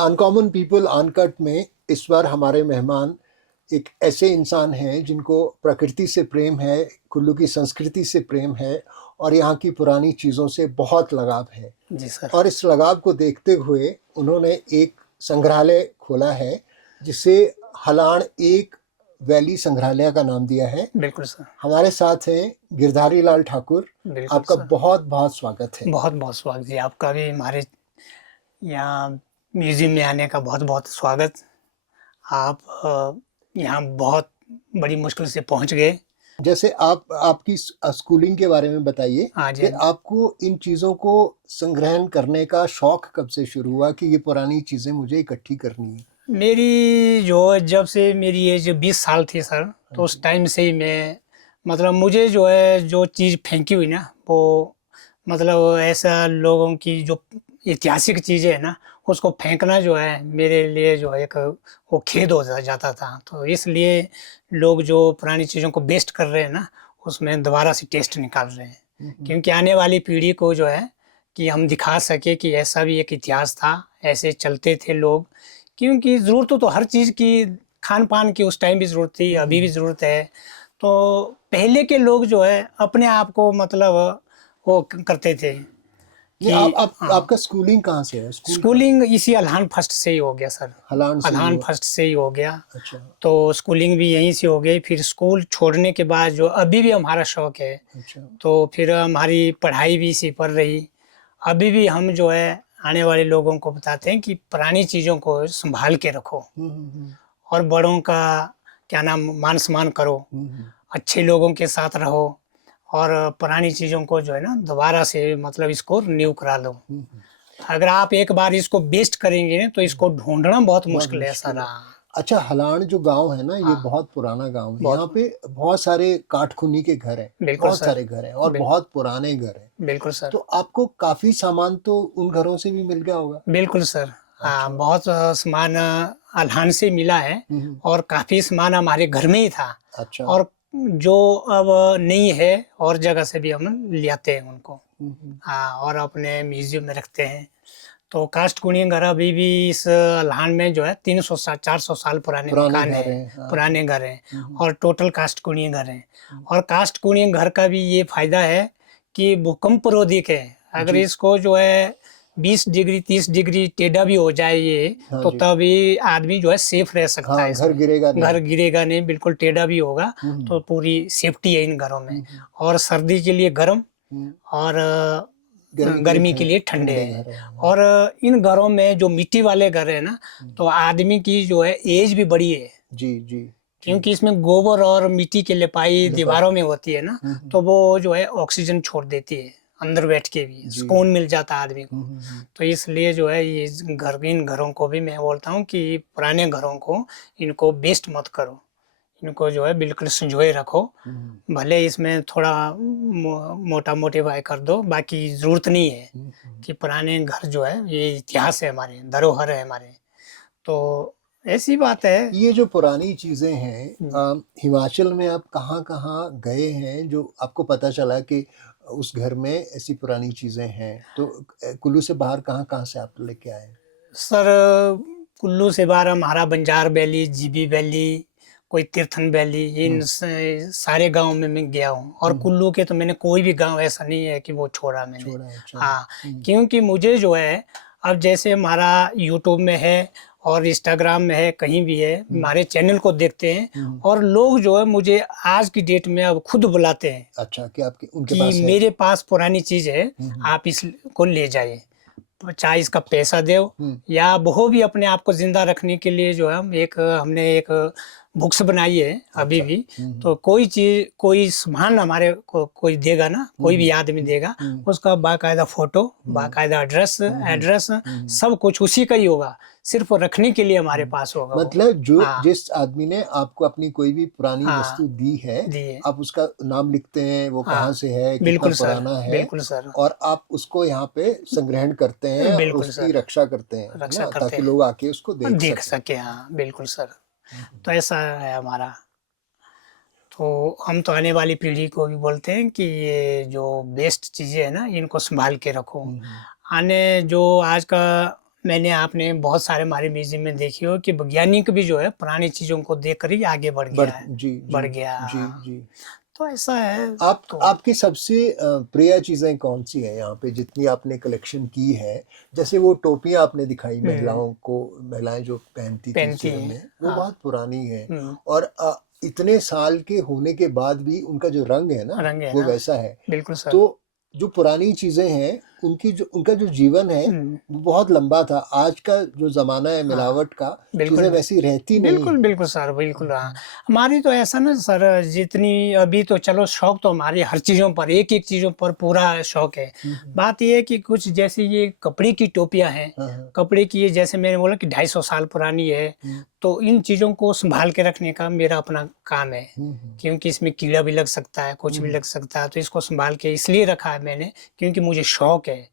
Uncommon people uncut में इस बार हमारे मेहमान एक ऐसे इंसान हैं जिनको प्रकृति से प्रेम है, कुल्लू की संस्कृति से प्रेम है और यहाँ की पुरानी चीज़ों से बहुत लगाव है। जी सर। और इस लगाव को देखते हुए उन्होंने एक संग्रहालय खोला है जिसे हलाण एक वैली संग्रहालय का नाम दिया है। बिल्कुल सर। हमारे साथ हैं गिरधारी लाल ठाकुर। बिल्कुल आपका सर। बहुत बहुत स्वागत है। बहुत बहुत स्वागत जी, आपका भी हमारे यहाँ म्यूजियम में आने का बहुत बहुत स्वागत। आप यहाँ बहुत बड़ी मुश्किल से पहुँच गए। जैसे आपकी स्कूलिंग के बारे में बताइए हाँ जी, कि हाँ जी। आपको इन चीज़ों को संग्रहण करने का शौक कब से शुरू हुआ कि ये पुरानी चीज़ें मुझे इकट्ठी करनी है? मेरी जो जब से मेरी एज 20 साल थी सर, तो उस टाइम से ही मैं मतलब मुझे जो है जो चीज़ फेंकी हुई ना, वो मतलब ऐसा लोगों की जो ऐतिहासिक चीज़ें है ना, उसको फेंकना जो है मेरे लिए जो है एक वो खेद हो जाता था। तो इसलिए लोग जो पुरानी चीज़ों को बेस्ट कर रहे हैं ना, उसमें दोबारा से टेस्ट निकाल रहे हैं, क्योंकि आने वाली पीढ़ी को जो है कि हम दिखा सके कि ऐसा भी एक इतिहास था, ऐसे चलते थे लोग। क्योंकि ज़रूरत तो हर चीज़ की, खान-पान की उस टाइम भी ज़रूरत थी, अभी भी ज़रूरत है। तो पहले के लोग जो है अपने आप को मतलब वो करते थे नहीं, कि हाँ, आपका स्कूलिंग कहाँ से है? स्कूलिंग इसी अल्हान फर्स्ट से ही हो गया सर। हलान से ही अल्हान हुआ? फर्स्ट से ही हो गया। अच्छा। तो स्कूलिंग भी यहीं से हो गई। फिर स्कूल छोड़ने के बाद जो अभी भी हमारा शौक है, अच्छा। तो फिर हमारी पढ़ाई भी इसी पर रही। अभी भी हम जो है आने वाले लोगों को बताते हैं कि पुरानी चीज़ों को संभाल के रखो और बड़ों का क्या नाम मान सम्मान करो, अच्छे लोगों के साथ रहो और पुरानी चीज़ों को जो है ना दोबारा से मतलब इसको रिन्यू करा लो। अगर आप एक बार इसको बेस्ट करेंगे ना तो इसको ढूंढना बहुत मुश्किल है सर। अच्छा, हलाण जो गांव है ना, ये हाँ, बहुत पुराना गांव है। बहुत यहाँ पे बहुत सारे काटखुनी के घर हैं, बिल्कुल बहुत सर। सारे घर हैं और बिल, बहुत पुराने घर हैं। बिल्कुल सर। तो आपको काफी सामान तो उन घरों से भी मिल गया होगा? बिल्कुल सर। हाँ, अच्छा। बहुत सामान अल्हान से मिला है और काफ़ी सामान हमारे घर में ही था। अच्छा। और जो अब नहीं है और जगह से भी हम ले आते हैं उनको। हाँ, और अपने म्यूजियम में रखते हैं। तो कास्ट कुनियन घर अभी भी इस अल्हान में जो है 300 साल 400 साल पुराने पुराने मकान घर हैं, हैं। हाँ। पुराने घर हैं और टोटल कास्ट कुनियन घर हैं। और कास्ट कुनियन घर का भी ये फायदा है कि भूकंप रोधक है। अगर जी। इसको जो है 20 डिग्री 30 डिग्री टेढ़ा भी हो जाए ये, हाँ तो जी। तभी आदमी जो है सेफ रह सकता है हाँ, घर इसमें। गिरेगा नहीं। घर गिरेगा नहीं, बिल्कुल टेढ़ा भी होगा, तो पूरी सेफ्टी है इन घरों में। और सर्दी के लिए गर्म और गर्मी के लिए ठंडे ठंडे हैं। घर हैं। और इन घरों में जो मिट्टी वाले घर है ना, तो आदमी की जो है एज भी बड़ी है, जी जी। क्योंकि इसमें गोबर और मिट्टी की लिपाई दीवारों में होती है ना, तो वो जो है ऑक्सीजन छोड़ देती है, अंदर बैठ के भी सुकून मिल जाता है आदमी को। तो इसलिए जो है ये इन घरों को भी मैं बोलता हूँ कि पुराने घरों को इनको वेस्ट मत करो, इनको जो है बिल्कुल संजोए रखो। भले इसमें थोड़ा मोटा मोटिफाई कर दो, बाकी जरूरत नहीं है कि पुराने घर जो है ये इतिहास है, हमारे धरोहर है हमारे। तो ऐसी बात है। ये जो पुरानी चीजें हैं, हिमाचल में आप कहाँ कहाँ गए हैं जो आपको पता चला कि उस घर में ऐसी पुरानी चीजें हैं? तो कुल्लू से बाहर कहाँ कहाँ से आप लेके आए? सर कुल्लू से बाहर हमारा बंजार वैली, जीबी वैली, कोई तीर्थन वैली, इन सारे गांव में मैं गया हूँ। और कुल्लू के तो मैंने कोई भी गांव ऐसा नहीं है कि वो छोड़ा मैंने। अच्छा। हाँ, क्योंकि मुझे जो है अब जैसे हमारा यूट्यूब में है और इंस्टाग्राम में है, कहीं भी है, हमारे चैनल को देखते हैं और लोग जो है मुझे आज की डेट में अब खुद बुलाते हैं। अच्छा, कि आपके उनके कि पास है? मेरे पास पुरानी चीज है, आप इसको ले जाइए, चाहे इसका पैसा दो या वो भी अपने आप को जिंदा रखने के लिए जो है हमने एक बुक्स बनाई है अभी भी। तो कोई चीज कोई सामान हमारे को कोई देगा ना, कोई भी आदमी देगा, उसका बाकायदा फोटो, बाकायदा एड्रेस सब कुछ उसी का ही होगा, सिर्फ रखने के लिए हमारे पास होगा। मतलब जो जिस आदमी ने आपको अपनी कोई भी पुरानी वस्तु दी है, आप उसका नाम लिखते हैं, वो कहाँ से है, कितना पुराना है, बिल्कुल सर। और आप उसको यहाँ पे संग्रहण करते हैं और उसकी रक्षा करते हैं, रक्षा करते ताकि लोग आके उसको देख सके। हाँ बिल्कुल सर। तो ऐसा है हमारा। तो हम तो आने वाली पीढ़ी को भी बोलते हैं कि ये जो बेस्ट चीज़ें हैं ना, इनको संभाल के रखो। आने जो आज का मैंने आपने बहुत सारे हमारे म्यूजियम में देखी हो कि वैज्ञानिक भी जो है पुरानी चीजों को देखकर ही आगे बढ़ गया है, जी बढ़ जी गया। जी जी। तो ऐसा है। तो आपकी सबसे प्रिय चीज़ें कौन सी हैं यहाँ पे जितनी आपने कलेक्शन की है? जैसे वो टोपियाँ आपने दिखाई महिलाओं को, महिलाएं जो पहनती थी पहनती सिर है। में, वो हाँ। बहुत पुरानी है। हम्म, और इतने साल के होने के बाद भी उनका जो रंग है ना, रंग है वो ना। वैसा है। बिल्कुल सर। तो जो पुरानी चीज़ें हैं, उनका जो जीवन है, हम्म, वो बहुत लंबा था। आज का जो ज़माना है हाँ। मिलावट का, बिल्कुल चीज़ें वैसी रहती नहीं बिल्कुल हैं। बिल्कुल सर, बिल्कुल। हाँ, हमारी तो ऐसा ना सर, जितनी अभी तो चलो शौक तो हमारे हर चीज़ों पर, एक एक चीज़ों पर पूरा शौक है। बात ये है कि कुछ जैसे ये कपड़े की टोपियाँ हैं, हाँ, हाँ। कपड़े की, ये जैसे मैंने बोला कि 250 साल पुरानी है, तो इन चीज़ों को संभाल के रखने का मेरा अपना काम है। क्योंकि इसमें कीड़ा भी लग सकता है, कुछ भी लग सकता है, तो इसको संभाल के इसलिए रखा है मैंने, क्योंकि मुझे शौक है।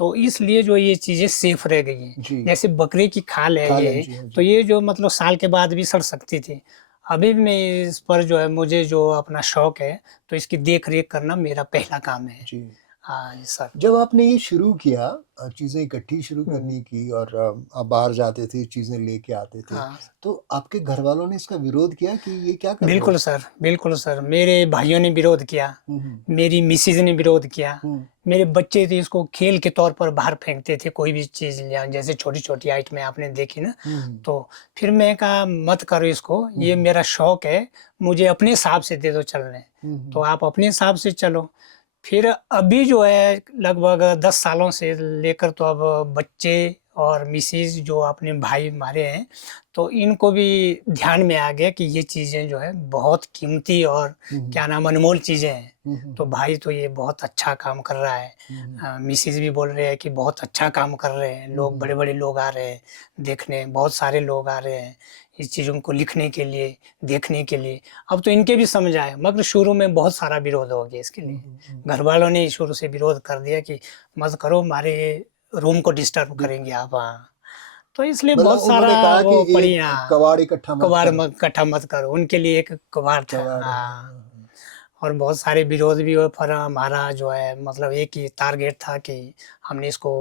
तो इसलिए जो ये चीज़ें सेफ रह गई हैं। जी। जैसे बकरे की खाल है खाल है, ये, जी, हाँ जी। तो ये जो मतलब साल के बाद भी सड़ सकती थी। अभी भी मैं इस पर जो है, मुझे जो अपना शौक है, तो इसकी देख रेख करना मेरा पहला काम है। जी। हाँ जी सर। जब आपने ये शुरू किया, चीज़ें इकट्ठी शुरू हम्म, करने की, और आप बाहर जाते थे, चीज़ें लेके आते थे, हाँ तो आपके घर वालों ने इसका विरोध किया कि ये क्या कर रहे बिल्कुल हो? सर, बिल्कुल सर। मेरे भाइयों ने विरोध किया, हम्म मेरी मिसेज ने विरोध किया। हम्म मेरे बच्चे थे, इसको खेल के तौर पर बाहर फेंकते थे, कोई भी चीज़ ले आओ, जैसे छोटी छोटी आइटमें आपने देखी ना। हम्म तो फिर मैं कहा मत करो इसको, ये मेरा शौक है, मुझे अपने हिसाब से दे दो चलने। तो हम्म आप अपने हिसाब से चलो। फिर अभी जो है लगभग 10 सालों से लेकर, तो अब बच्चे और मिसेज जो अपने भाई हमारे हैं, तो इनको भी ध्यान में आ गया कि ये चीज़ें जो है बहुत कीमती और क्या नाम अनमोल चीज़ें हैं। तो भाई तो ये बहुत अच्छा काम कर रहा है। मिसेज भी बोल रहे हैं कि बहुत अच्छा काम कर रहे हैं, लोग बड़े बड़े लोग आ रहे हैं देखने, बहुत सारे लोग आ रहे हैं इस चीज़ों को लिखने के लिए, देखने के लिए। अब तो इनके भी समझ आए, मगर शुरू में बहुत सारा विरोध हो गया इसके लिए। घर वालों ने शुरू से विरोध कर दिया कि मत करो, हमारे रूम को डिस्टर्ब करेंगे आप। हाँ, तो इसलिए मतलब बहुत सारा उन्होंने कहा कि वो पड़ी। एक हाँ, कबाड़ इकट्ठा मत कबाड़ करो। मत इकट्ठा मत करो, उनके लिए एक कबाड़ था। कबाड़, हाँ, हाँ, हाँ, और बहुत सारे विरोध भी हुए, पर हमारा जो है मतलब एक ही टारगेट था कि हमने इसको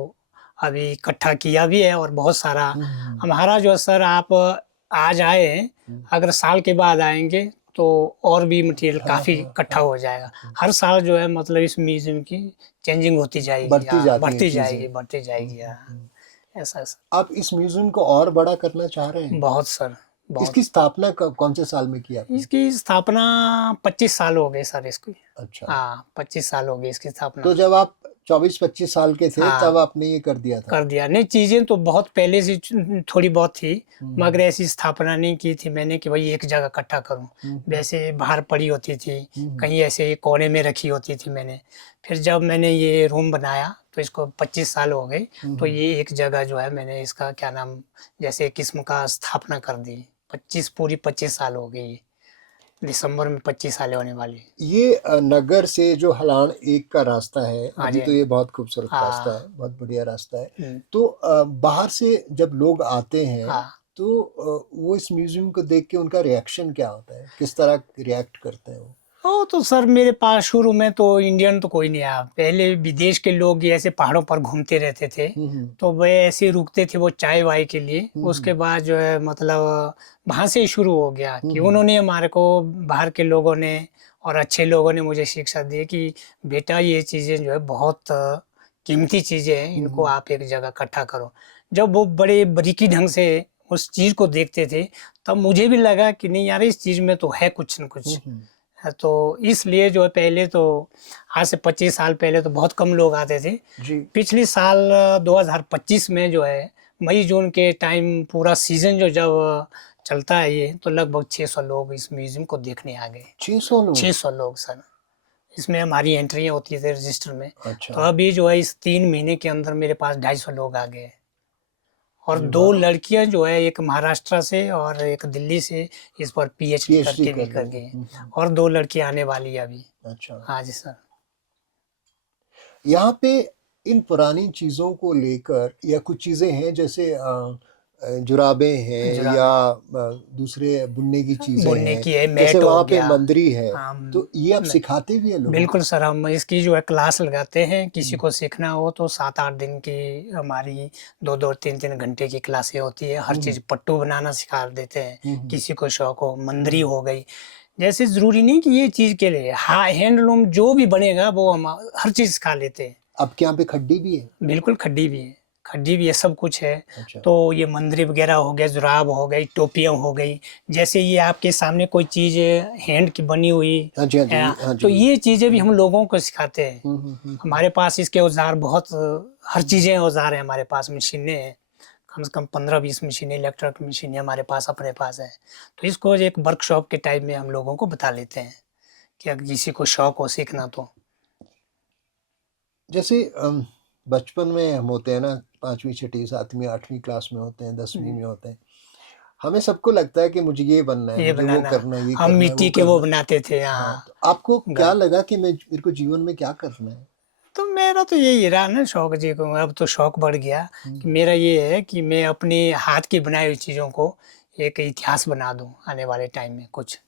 अभी इकट्ठा किया भी है, और बहुत सारा हमारा जो है सर, आप आज आए हैं, अगर साल के बाद आएंगे तो और भी मटेरियल हाँ, काफ़ी हाँ, इकट्ठा हाँ, हो जाएगा। हर साल जो है मतलब इस म्यूजियम की चेंजिंग होती जाएगी। बढ़ती हाँ, जाती हैं बढ़ती चीज़ें। जाएगी, बढ़ती जाएगी। हाँ, ऐसा ऐसा आप इस म्यूजियम को और बड़ा करना चाह रहे हैं? बहुत सर, बहुत। इसकी स्थापना कौन से साल में की आपने? इसकी स्थापना 25 साल हो गए सर इसकी। अच्छा। हाँ, 25 साल हो गए इसकी स्थापना। तो जब आप 24-25 साल के थे, हाँ, तब आपने ये कर दिया था? कर दिया। नहीं, चीज़ें तो बहुत पहले से थोड़ी बहुत थी, हम्म मगर ऐसी स्थापना नहीं की थी मैंने कि भाई एक जगह इकट्ठा करूं। हम्म वैसे बाहर पड़ी होती थी, हम्म कहीं ऐसे कोने में रखी होती थी मैंने। फिर जब मैंने ये रूम बनाया, तो इसको 25 साल हो गए, तो ये एक जगह जो है मैंने इसका क्या नाम, जैसे किस्म का स्थापना कर दी। 25 साल हो गई, दिसंबर में 25 साल होने वाली। ये नगर से जो हलान एक का रास्ता है, हाँ अभी जी, तो ये बहुत खूबसूरत रास्ता है, हाँ। बहुत बढ़िया रास्ता है। हम्म, तो बाहर से जब लोग आते हैं, हाँ। तो वो इस म्यूजियम को देख के उनका रिएक्शन क्या होता है? किस तरह रिएक्ट करते हैं वो? ओ तो सर, मेरे पास शुरू में तो इंडियन तो कोई नहीं आया, पहले विदेश के लोग ये ऐसे पहाड़ों पर घूमते रहते थे। हम्म तो वे ऐसे रुकते थे वो चाय वाय के लिए। उसके हम्म बाद जो है मतलब वहाँ से ही शुरू हो गया कि हम्म उन्होंने हमारे को, बाहर के लोगों ने और अच्छे लोगों ने मुझे शिक्षा दी कि बेटा ये चीज़ें जो है बहुत कीमती चीज़ें हैं, इनको हम्म आप एक जगह इकट्ठा करो। जब वो बड़े बारीकी ढंग से उस चीज़ को देखते थे, तब मुझे भी लगा कि नहीं यार, इस चीज़ में तो है कुछ न कुछ। हम्म तो इसलिए जो है पहले तो, आज से 25 साल पहले तो बहुत कम लोग आते थे। जी। पिछली साल 2025 में जो है मई जून के टाइम, पूरा सीजन जो जब चलता है ये, तो लगभग 600 लोग इस म्यूजियम को देखने आ गए। 600 लोग? 600 लोग सर। इसमें हमारी एंट्रियाँ होती थी रजिस्टर में। अच्छा। तो अभी जो है इस 3 महीने के अंदर मेरे पास 250 लोग आ गए। और अरे 2 वाह! लड़कियां जो है, एक महाराष्ट्र से और एक दिल्ली से, इस पर पीएचडी पीएचडी करके भी कर कर रही गए। है। और 2 लड़कियां आने वाली है अभी। अच्छा। हाँ जी सर। यहाँ पे इन पुरानी चीज़ों को लेकर, या कुछ चीज़ें हैं जैसे जुराबें हैं जुराबें। या दूसरे बुनने की चीजें बुनने हैं, की है, जैसे मैट हो वहाँ पे गया। मंदरी है, हाँ, तो ये आप सिखाते भी हैं लोगों बिल्कुल को? सर, हम इसकी जो है क्लास लगाते हैं। किसी हम्म, को सीखना हो तो 7-8 दिन की हमारी 2-2 3-3 घंटे की क्लासें होती है। हर चीज़ पट्टू बनाना सिखा देते हैं। हम्म, किसी को शौक हो, मंदरी हो गई। जैसे ज़रूरी नहीं कि ये चीज़ के लिए, हाँ, हैंडलूम जो भी बनेगा वो हम हर चीज़ सिखा लेते हैं। आपके यहाँ पे खड्डी भी है? बिल्कुल खड्डी भी है, सब कुछ है। अच्छा। तो ये मंदरी वगैरह हो गया, जुराब हो गई, टोपियाँ हो गई। जैसे ये आपके सामने कोई चीज़ हैंड की बनी हुई हाँ जी, हाँ जी, है, हाँ तो जी। ये चीज़ें भी हम लोगों को सिखाते हैं। हम्म। हमारे पास इसके औजार बहुत हर चीज़ें औजार हैं हमारे पास, मशीनें हैं। कम से कम 15-20 मशीनें, इलेक्ट्रिक मशीनें हमारे पास अपने पास है। तो इसको एक वर्कशॉप के टाइप में हम लोगों को बता लेते हैं कि अगर किसी को शौक हो सीखना तो। जैसे बचपन में हम होते हैं ना, 5वीं 6वीं 7वीं 8वीं क्लास में होते हैं, 10वीं में होते हैं, हमें सबको लगता है कि मुझे ये बनना है, ये मुझे वो बनाना, करना है, ये हम करना है, वो मिट्टी के वो करना बनाते थे है। हाँ, यहाँ तो आपको क्या घर। लगा कि मेरे को जीवन में क्या करना है? तो मेरा तो यही रहा ना शौक जी को, अब तो शौक बढ़ गया कि मेरा ये है कि मैं अपने हाथ की बनाई हुई चीज़ों को एक इतिहास बना दूं आने वाले टाइम में कुछ।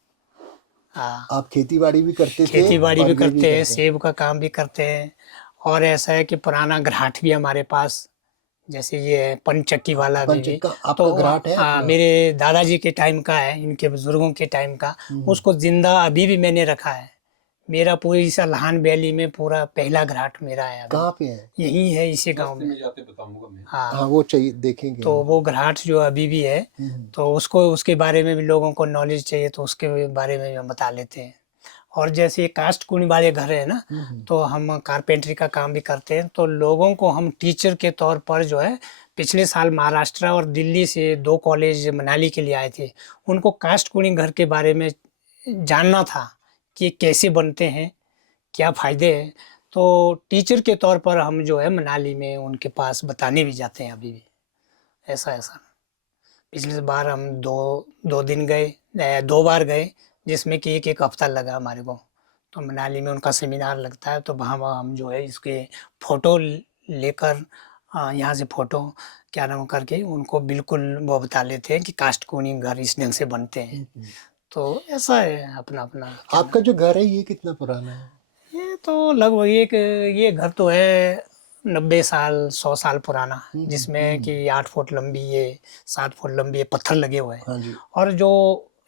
हाँ, आप खेती बाड़ी भी करते थे खेती बाड़ी और भी ये भी करते हैं, करते हैं? सेब का काम भी करते हैं। और ऐसा है कि पुराना घराट भी हमारे पास, जैसे ये है पंचक्की वाला अभी भी। पंचक्का तो आपका घराट है अपना? मेरे दादाजी के टाइम का है, इनके बुजुर्गों के टाइम का। हम्म। उसको जिंदा अभी भी मैंने रखा है। मेरा पूरी इस लाहन वैली में पूरा पहला घराट मेरा है अभी। कहाँ पे है? यही है इसी गांव में। हाँ, हाँ, वो चाहिए, देखेंगे तो हम। वो घराट जो अभी भी है, हम्म। तो उसको उसके बारे में भी लोगों को नॉलेज चाहिए तो उसके बारे में भी हम बता लेते हैं। और जैसे ये कास्ट कुनी वाले घर है ना, तो हम कारपेंटरी का काम भी करते हैं। तो लोगों को हम टीचर के तौर पर जो है, पिछले साल महाराष्ट्र और दिल्ली से 2 कॉलेज मनाली के लिए आए थे। उनको कास्ट कुनी घर के बारे में जानना था कि कैसे बनते हैं, क्या फ़ायदे हैं। तो टीचर के तौर पर हम जो है मनाली में उनके पास बताने भी जाते हैं अभी भी। ऐसा पिछले बार हम 2 दिन गए, 2 बार गए, जिसमें कि एक हफ्ता लगा हमारे को। तो मनाली में उनका सेमिनार लगता है, तो वहाँ हम जो है इसके फ़ोटो लेकर, यहाँ से फ़ोटो क्या नाम करके उनको बिल्कुल वो बता लेते हैं कि कास्ट कोनी घर इस ढंग से बनते हैं। तो ऐसा है अपना अपना क्या नाम। आपका जो घर है ये कितना पुराना है? ये तो लगभग ये घर तो है 90 साल 100 साल पुराना, जिसमें कि 8 फुट लंबी है, 7 फुट लंबी है, पत्थर लगे हुए हैं। हाँ जी। और जो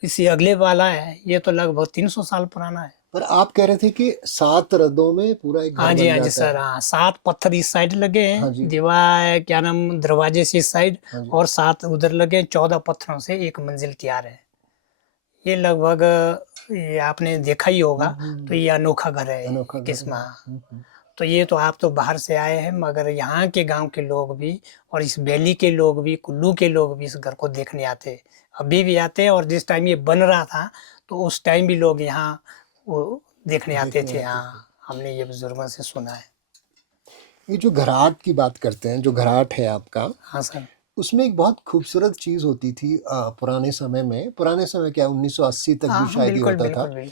इसी अगले वाला है ये तो लगभग 300 साल पुराना है। पर आप कह रहे थे कि 7 रदों में पूरा एक घर बन हाँ जी जाता सर, है। हाँ, 7 पत्थर इस साइड लगे हाँ जी, हैं, दीवार क्या नाम दरवाजे से इस साइड, हाँ जी। और 7 उधर लगे, 14 पत्थरों से एक मंजिल तैयार है। ये लगभग ये आपने देखा ही होगा। तो ये अनोखा घर है अनोखा घर है। किस्मा। तो ये तो आप तो बाहर से आए हैं, मगर यहाँ के गांव के लोग भी और इस वैली के लोग भी, कुल्लू के लोग भी इस घर को देखने आते हैं। अभी भी आते हैं, और जिस टाइम ये बन रहा था तो उस टाइम भी लोग यहाँ वो देखने आते देखने थे। आते हाँ, थे। हमने ये बुजुर्गों से सुना है। ये जो घराट की बात करते हैं, जो घराट है आपका, हाँ सर। उसमें एक बहुत खूबसूरत चीज होती थी पुराने समय में। पुराने समय क्या, 1980 तक भी हाँ शायद ये बिल्कुल होता था बिल्कुल बिल्कुल।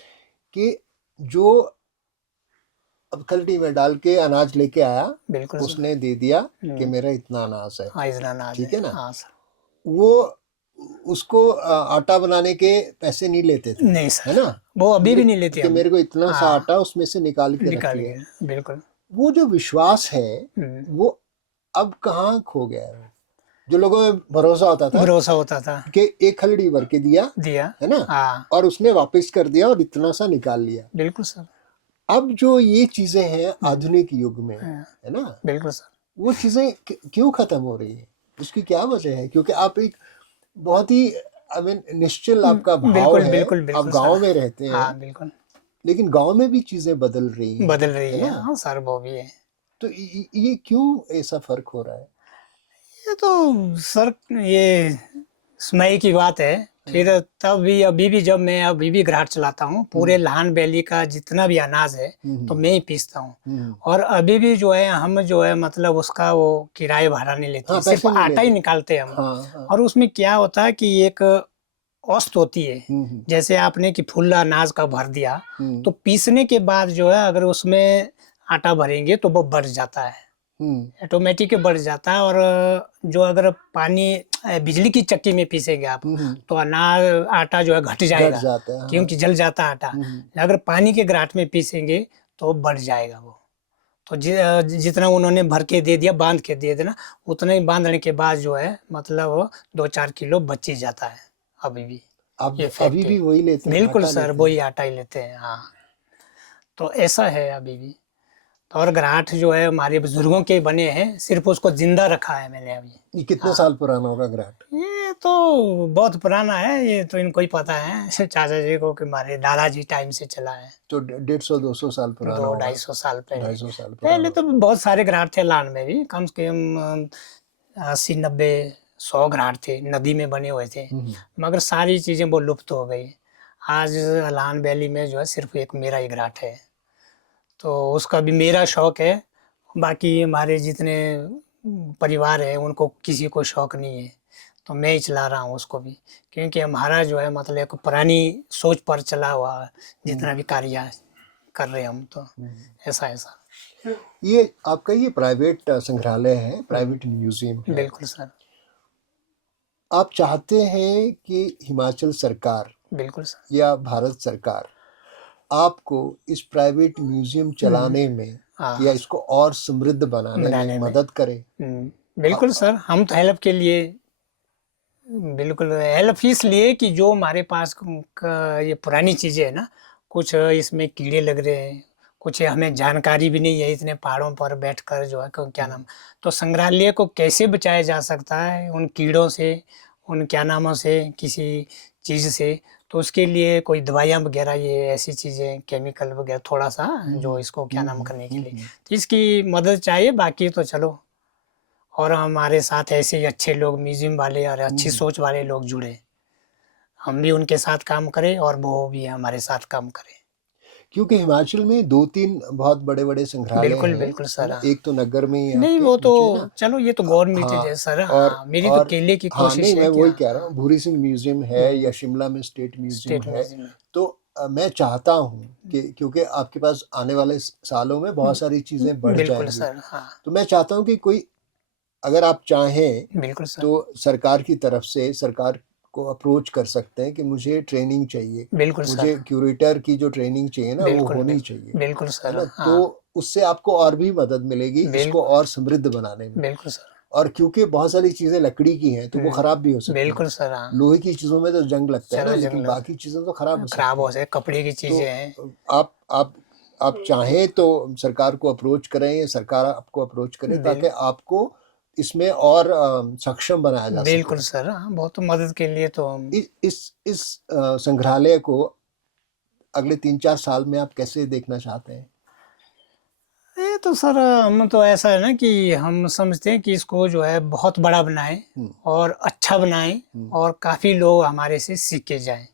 कि जो अब खलटी में डाल के अनाज लेके आया, बिल्कुल सर। उसने दे दिया कि मेरा इतना अनाज है। हाँ, इतना नाज ठीक है। है ना? हाँ सर। वो उसको आटा बनाने के पैसे नहीं लेते थे, नहीं है सर, ना? वो अभी भी मेरे नहीं लेते कि हम। मेरे को इतना सा हाँ, आटा उसमें से निकाल के निकाल रखिए। के बिल्कुल। वो जो विश्वास है, वो अब कहाँ खो गया है? जो लोगों में भरोसा होता था भरोसा होता था, कि एक खलड़ी भर के दिया, दिया। है ना, हाँ और उसने वापस कर दिया और इतना सा निकाल लिया। बिल्कुल सर। अब जो ये चीजें हैं आधुनिक युग में, हाँ, है ना, बिल्कुल सर। वो चीजें क्यों खत्म हो रही है? उसकी क्या वजह है? क्योंकि आप एक बहुत ही आई मीन निश्चल आपका भाव बिल्कुल है, बिल्कुल आप बिल्कुल गांव सर। में रहते हैं, हाँ बिल्कुल, लेकिन गांव में भी चीजें बदल रही हैं, बदल रही है है। ना? हाँ सर, वो भी है। तो ये क्यों ऐसा फर्क हो रहा है? ये तो सर, ये समय की बात है। फिर तब भी अभी भी जब मैं अभी भी घराट चलाता हूँ, पूरे लाहन वैली का जितना भी अनाज है तो मैं ही पीसता हूँ। और अभी भी जो है हम जो है मतलब उसका वो किराए भाड़ा नहीं लेते, हाँ, सिर्फ पैसे नहीं आटा ही लेते। निकालते हैं हम। हाँ हाँ। और उसमें क्या होता है कि एक औसत होती है। जैसे आपने कि फुल अनाज का भर दिया, तो पीसने के बाद जो है अगर उसमें आटा भरेंगे तो वो बढ़ जाता है, ऑटोमेटिक बढ़ जाता है। और जो अगर पानी बिजली की चक्की में पीसेंगे आप तो अनाज आटा जो है घट घट जाएगा, जाता है, हाँ। क्योंकि जल जाता है आटा। अगर पानी के घराट में पीसेंगे तो बढ़ जाएगा वो। तो जितना उन्होंने भर के दे दिया, बांध के दे देना, उतना ही बांधने के बाद जो है मतलब 2-4 किलो बच ही जाता है अभी भी। आप ये अभी फैक्ट भी है। वही लेते हैं, बिल्कुल आटा सर, लेते वही हैं? आटा ही लेते हैं, हाँ। तो ऐसा है अभी भी। तो और घराट जो है हमारे बुजुर्गों के बने हैं, सिर्फ उसको जिंदा रखा है मैंने अभी। ये कितने हाँ। साल पुराना होगा घराट? ये तो बहुत पुराना है, ये तो इनको ही पता है चाचा जी को कि हमारे दादाजी टाइम से चला है। तो 150-200 साल पुराना होगा। 200-250 साल पहले। 250 साल पुराना पहले तो बहुत सारे घराट थे लान में भी, कम से कम 80-90-100 घराट थे, नदी में बने हुए थे। मगर सारी चीज़ें वो लुप्त हो गई। आज अलान वैली में जो है सिर्फ एक मेरा ही घराट है, तो उसका भी मेरा शौक है। बाकी हमारे जितने परिवार है उनको किसी को शौक नहीं है, तो मैं ही चला रहा हूँ उसको भी, क्योंकि हमारा जो है मतलब एक पुरानी सोच पर चला हुआ जितना भी कार्य कर रहे हैं हम, तो ऐसा। ये आपका ये प्राइवेट संग्रहालय है, प्राइवेट म्यूजियम है। बिल्कुल सर। आप चाहते हैं कि हिमाचल सरकार बिल्कुल सर। या भारत सरकार आपको इस प्राइवेट म्यूजियम चलाने में या इसको और समृद्ध बनाने में मदद करे? बिल्कुल सर, हम तो हेल्प के लिए, बिल्कुल हेल्प इसलिए कि जो हमारे पास ये पुरानी चीज़ें है ना, कुछ इसमें कीड़े लग रहे हैं, कुछ हमें जानकारी भी नहीं है इतने पहाड़ों पर बैठकर जो है क्या नाम, तो संग्रहालय को कैसे बचाया जा सकता है उन कीड़ों से, उन क्या नामों से, किसी चीज़ से। तो उसके लिए कोई दवाइयाँ वगैरह, ये ऐसी चीज़ें, केमिकल वगैरह थोड़ा सा जो इसको क्या नाम करने के लिए, तो इसकी मदद चाहिए। बाकी तो चलो, और हमारे साथ ऐसे ही अच्छे लोग, म्यूजियम वाले और अच्छी सोच वाले लोग जुड़े, हम भी उनके साथ काम करें और वो भी हमारे साथ काम करें। क्योंकि हिमाचल में 2-3 बहुत बड़े-बड़े संग्रहालय बिल्कुल हैं, बिल्कुल है सर, ना? हाँ। एक तो नगर में ही नहीं आपके वो तो नीचे ना, चलो, ये तो गवर्नमेंट हाँ, है सर, और हाँ। मेरी तो केले की हाँ, कोशिश नहीं है मैं कि वही कह रहा हूँ, भूरी सिंह म्यूजियम है या शिमला में स्टेट म्यूजियम स्टेट है। म्यूजियम में। तो मैं चाहता हूँ कि क्योंकि आपके पास आने वाले सालों में बहुत सारी चीज़ें बढ़ बिल्कुल जाएंगी, सर, हाँ। तो मैं चाहता हूँ कि कोई, अगर आप चाहें बिल्कुल सर। तो सरकार की तरफ से सरकार को अप्रोच कर सकते हैं कि मुझे ट्रेनिंग चाहिए, बिल्कुल सर। मुझे क्यूरेटर की जो ट्रेनिंग चाहिए ना वो बिल्कुल होनी चाहिए, बिल्कुल है सर, ना? हाँ। तो उससे आपको और भी मदद मिलेगी इसको बिल्कुल और समृद्ध बनाने में। बिल्कुल सर। और क्योंकि बहुत सारी चीज़ें लकड़ी की हैं तो वो खराब भी हो सकती हैं। बिल्कुल सर, हाँ। लोहे की चीज़ों में तो जंग लगता है ना, चलो लेकिन जंगल बाकी चीज़ें तो खराब हो खराब सकती हो हैं। जाए, कपड़े की चीज़ें हैं। तो आप चाहें तो सरकार को अप्रोच करें या सरकार आपको अप्रोच करे ताकि आपको इसमें और सक्षम बनाया जा सके। बिल्कुल सर, हाँ। बहुत मदद के लिए तो हम इस संग्रहालय को अगले 3-4 साल में आप कैसे देखना चाहते हैं? ये तो सर, हम तो ऐसा है ना कि हम समझते हैं कि इसको जो है बहुत बड़ा बनाएं और अच्छा बनाएं और काफ़ी लोग हमारे से सीख के जाएं।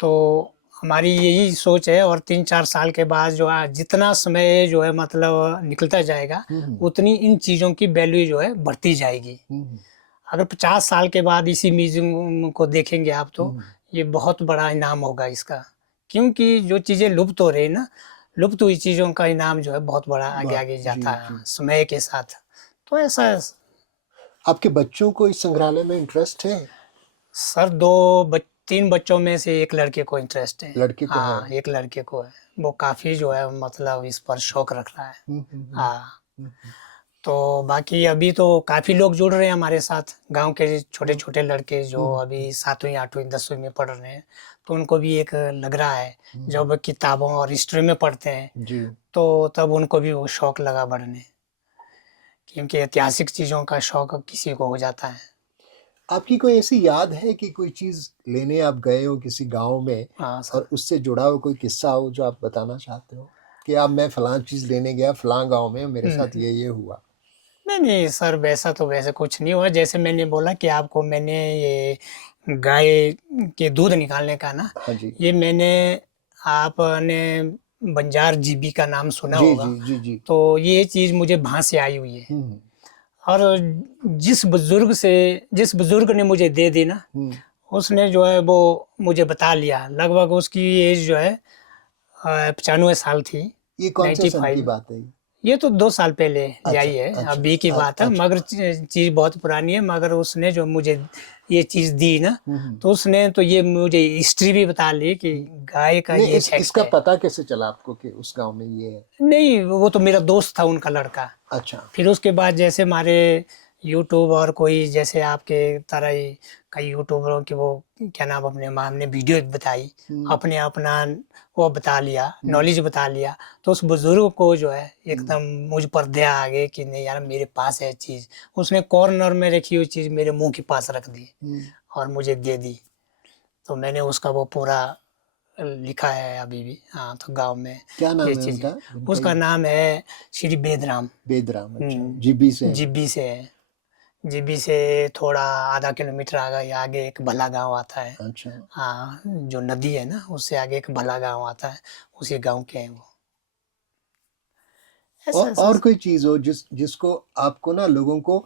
तो हमारी यही सोच है, और 3-4 साल के बाद जो है जितना समय जो है मतलब निकलता जाएगा, उतनी इन चीज़ों की वैल्यू जो है बढ़ती जाएगी। अगर 50 साल के बाद इसी म्यूजियम को देखेंगे आप, तो ये बहुत बड़ा इनाम होगा इसका, क्योंकि जो चीज़ें लुप्त हो रही है ना, लुप्त हुई चीज़ों का इनाम जो है बहुत बड़ा आगे आगे जाता है समय के साथ। तो ऐसा आपके बच्चों को इस संग्रहालय में इंटरेस्ट है? सर, 3 बच्चों में से एक लड़के को इंटरेस्ट है। लड़के को हाँ, है? एक लड़के को है। वो काफ़ी जो है मतलब इस पर शौक रख रहा है। हाँ। तो बाकी अभी तो काफ़ी लोग जुड़ रहे हैं हमारे साथ, गांव के छोटे छोटे लड़के जो अभी 7वीं 8वीं 10वीं में पढ़ रहे हैं, तो उनको भी एक लग रहा है, जब किताबों और हिस्ट्री में पढ़ते हैं जी। तो तब उनको भी वो शौक लगा बढ़ने, क्योंकि ऐतिहासिक चीज़ों का शौक किसी को हो जाता है। आपकी कोई ऐसी याद है कि कोई चीज़ लेने आप गए हो किसी गांव में हाँ सर। और उससे जुड़ा हुआ कोई किस्सा हो जो आप बताना चाहते हो कि अब मैं फलां चीज़ लेने गया फलां गांव में, मेरे साथ ये हुआ? नहीं सर, वैसा तो वैसे कुछ नहीं हुआ। जैसे मैंने बोला कि आपको, मैंने ये गाय के दूध निकालने का ना, हाँ जी। ये मैंने, आपने बंजार जीबी का नाम सुना जी होगा, जी जी जी। तो ये चीज़ मुझे वहाँ से आई हुई है। और जिस बुजुर्ग ने मुझे दे दी ना, उसने जो है वो मुझे बता लिया, लगभग उसकी एज जो है 95 साल थी। ये कौन से सन की 95। बात है? ये तो 2 साल पहले आई है, अच्छा, अभी की बात है। अच्छा। मगर चीज बहुत पुरानी है, मगर उसने जो मुझे ये चीज दी ना, तो उसने तो ये मुझे हिस्ट्री भी बता ली कि गाय का नहीं, ये फैक्ट इसका है। पता कैसे चला आपको कि उस गांव में ये है? नहीं, वो तो मेरा दोस्त था, उनका लड़का। अच्छा। फिर उसके बाद जैसे हमारे यूट्यूब और कोई जैसे आपके तरह ही कई यूट्यूबरों की वो क्या नाम, अपने हमने वीडियो बताई, अपने अपना वो बता लिया, नॉलेज बता लिया, तो उस बुजुर्ग को जो है एकदम मुझ पर दया आ गई कि नहीं यार मेरे पास है चीज। उसने कॉर्नर में रखी हुई चीज मेरे मुंह के पास रख दी और मुझे दे दी। तो मैंने उसका वो पूरा लिखा है अभी भी। हाँ, तो गांव में क्या ये नाम है चीजें। उनका, जिनका उसका ये? नाम है श्री बेदराम। बेदराम। अच्छा, जीबी से है? जीबी से है। जीबी से थोड़ा आधा किलोमीटर आगे आगे एक भला गांव आता है। अच्छा। हाँ, जो नदी है ना, उससे आगे एक भला गांव आता है, उसी गांव के हैं वो। ऐसा ऐसा। और कोई चीज हो जिसको आपको ना लोगों को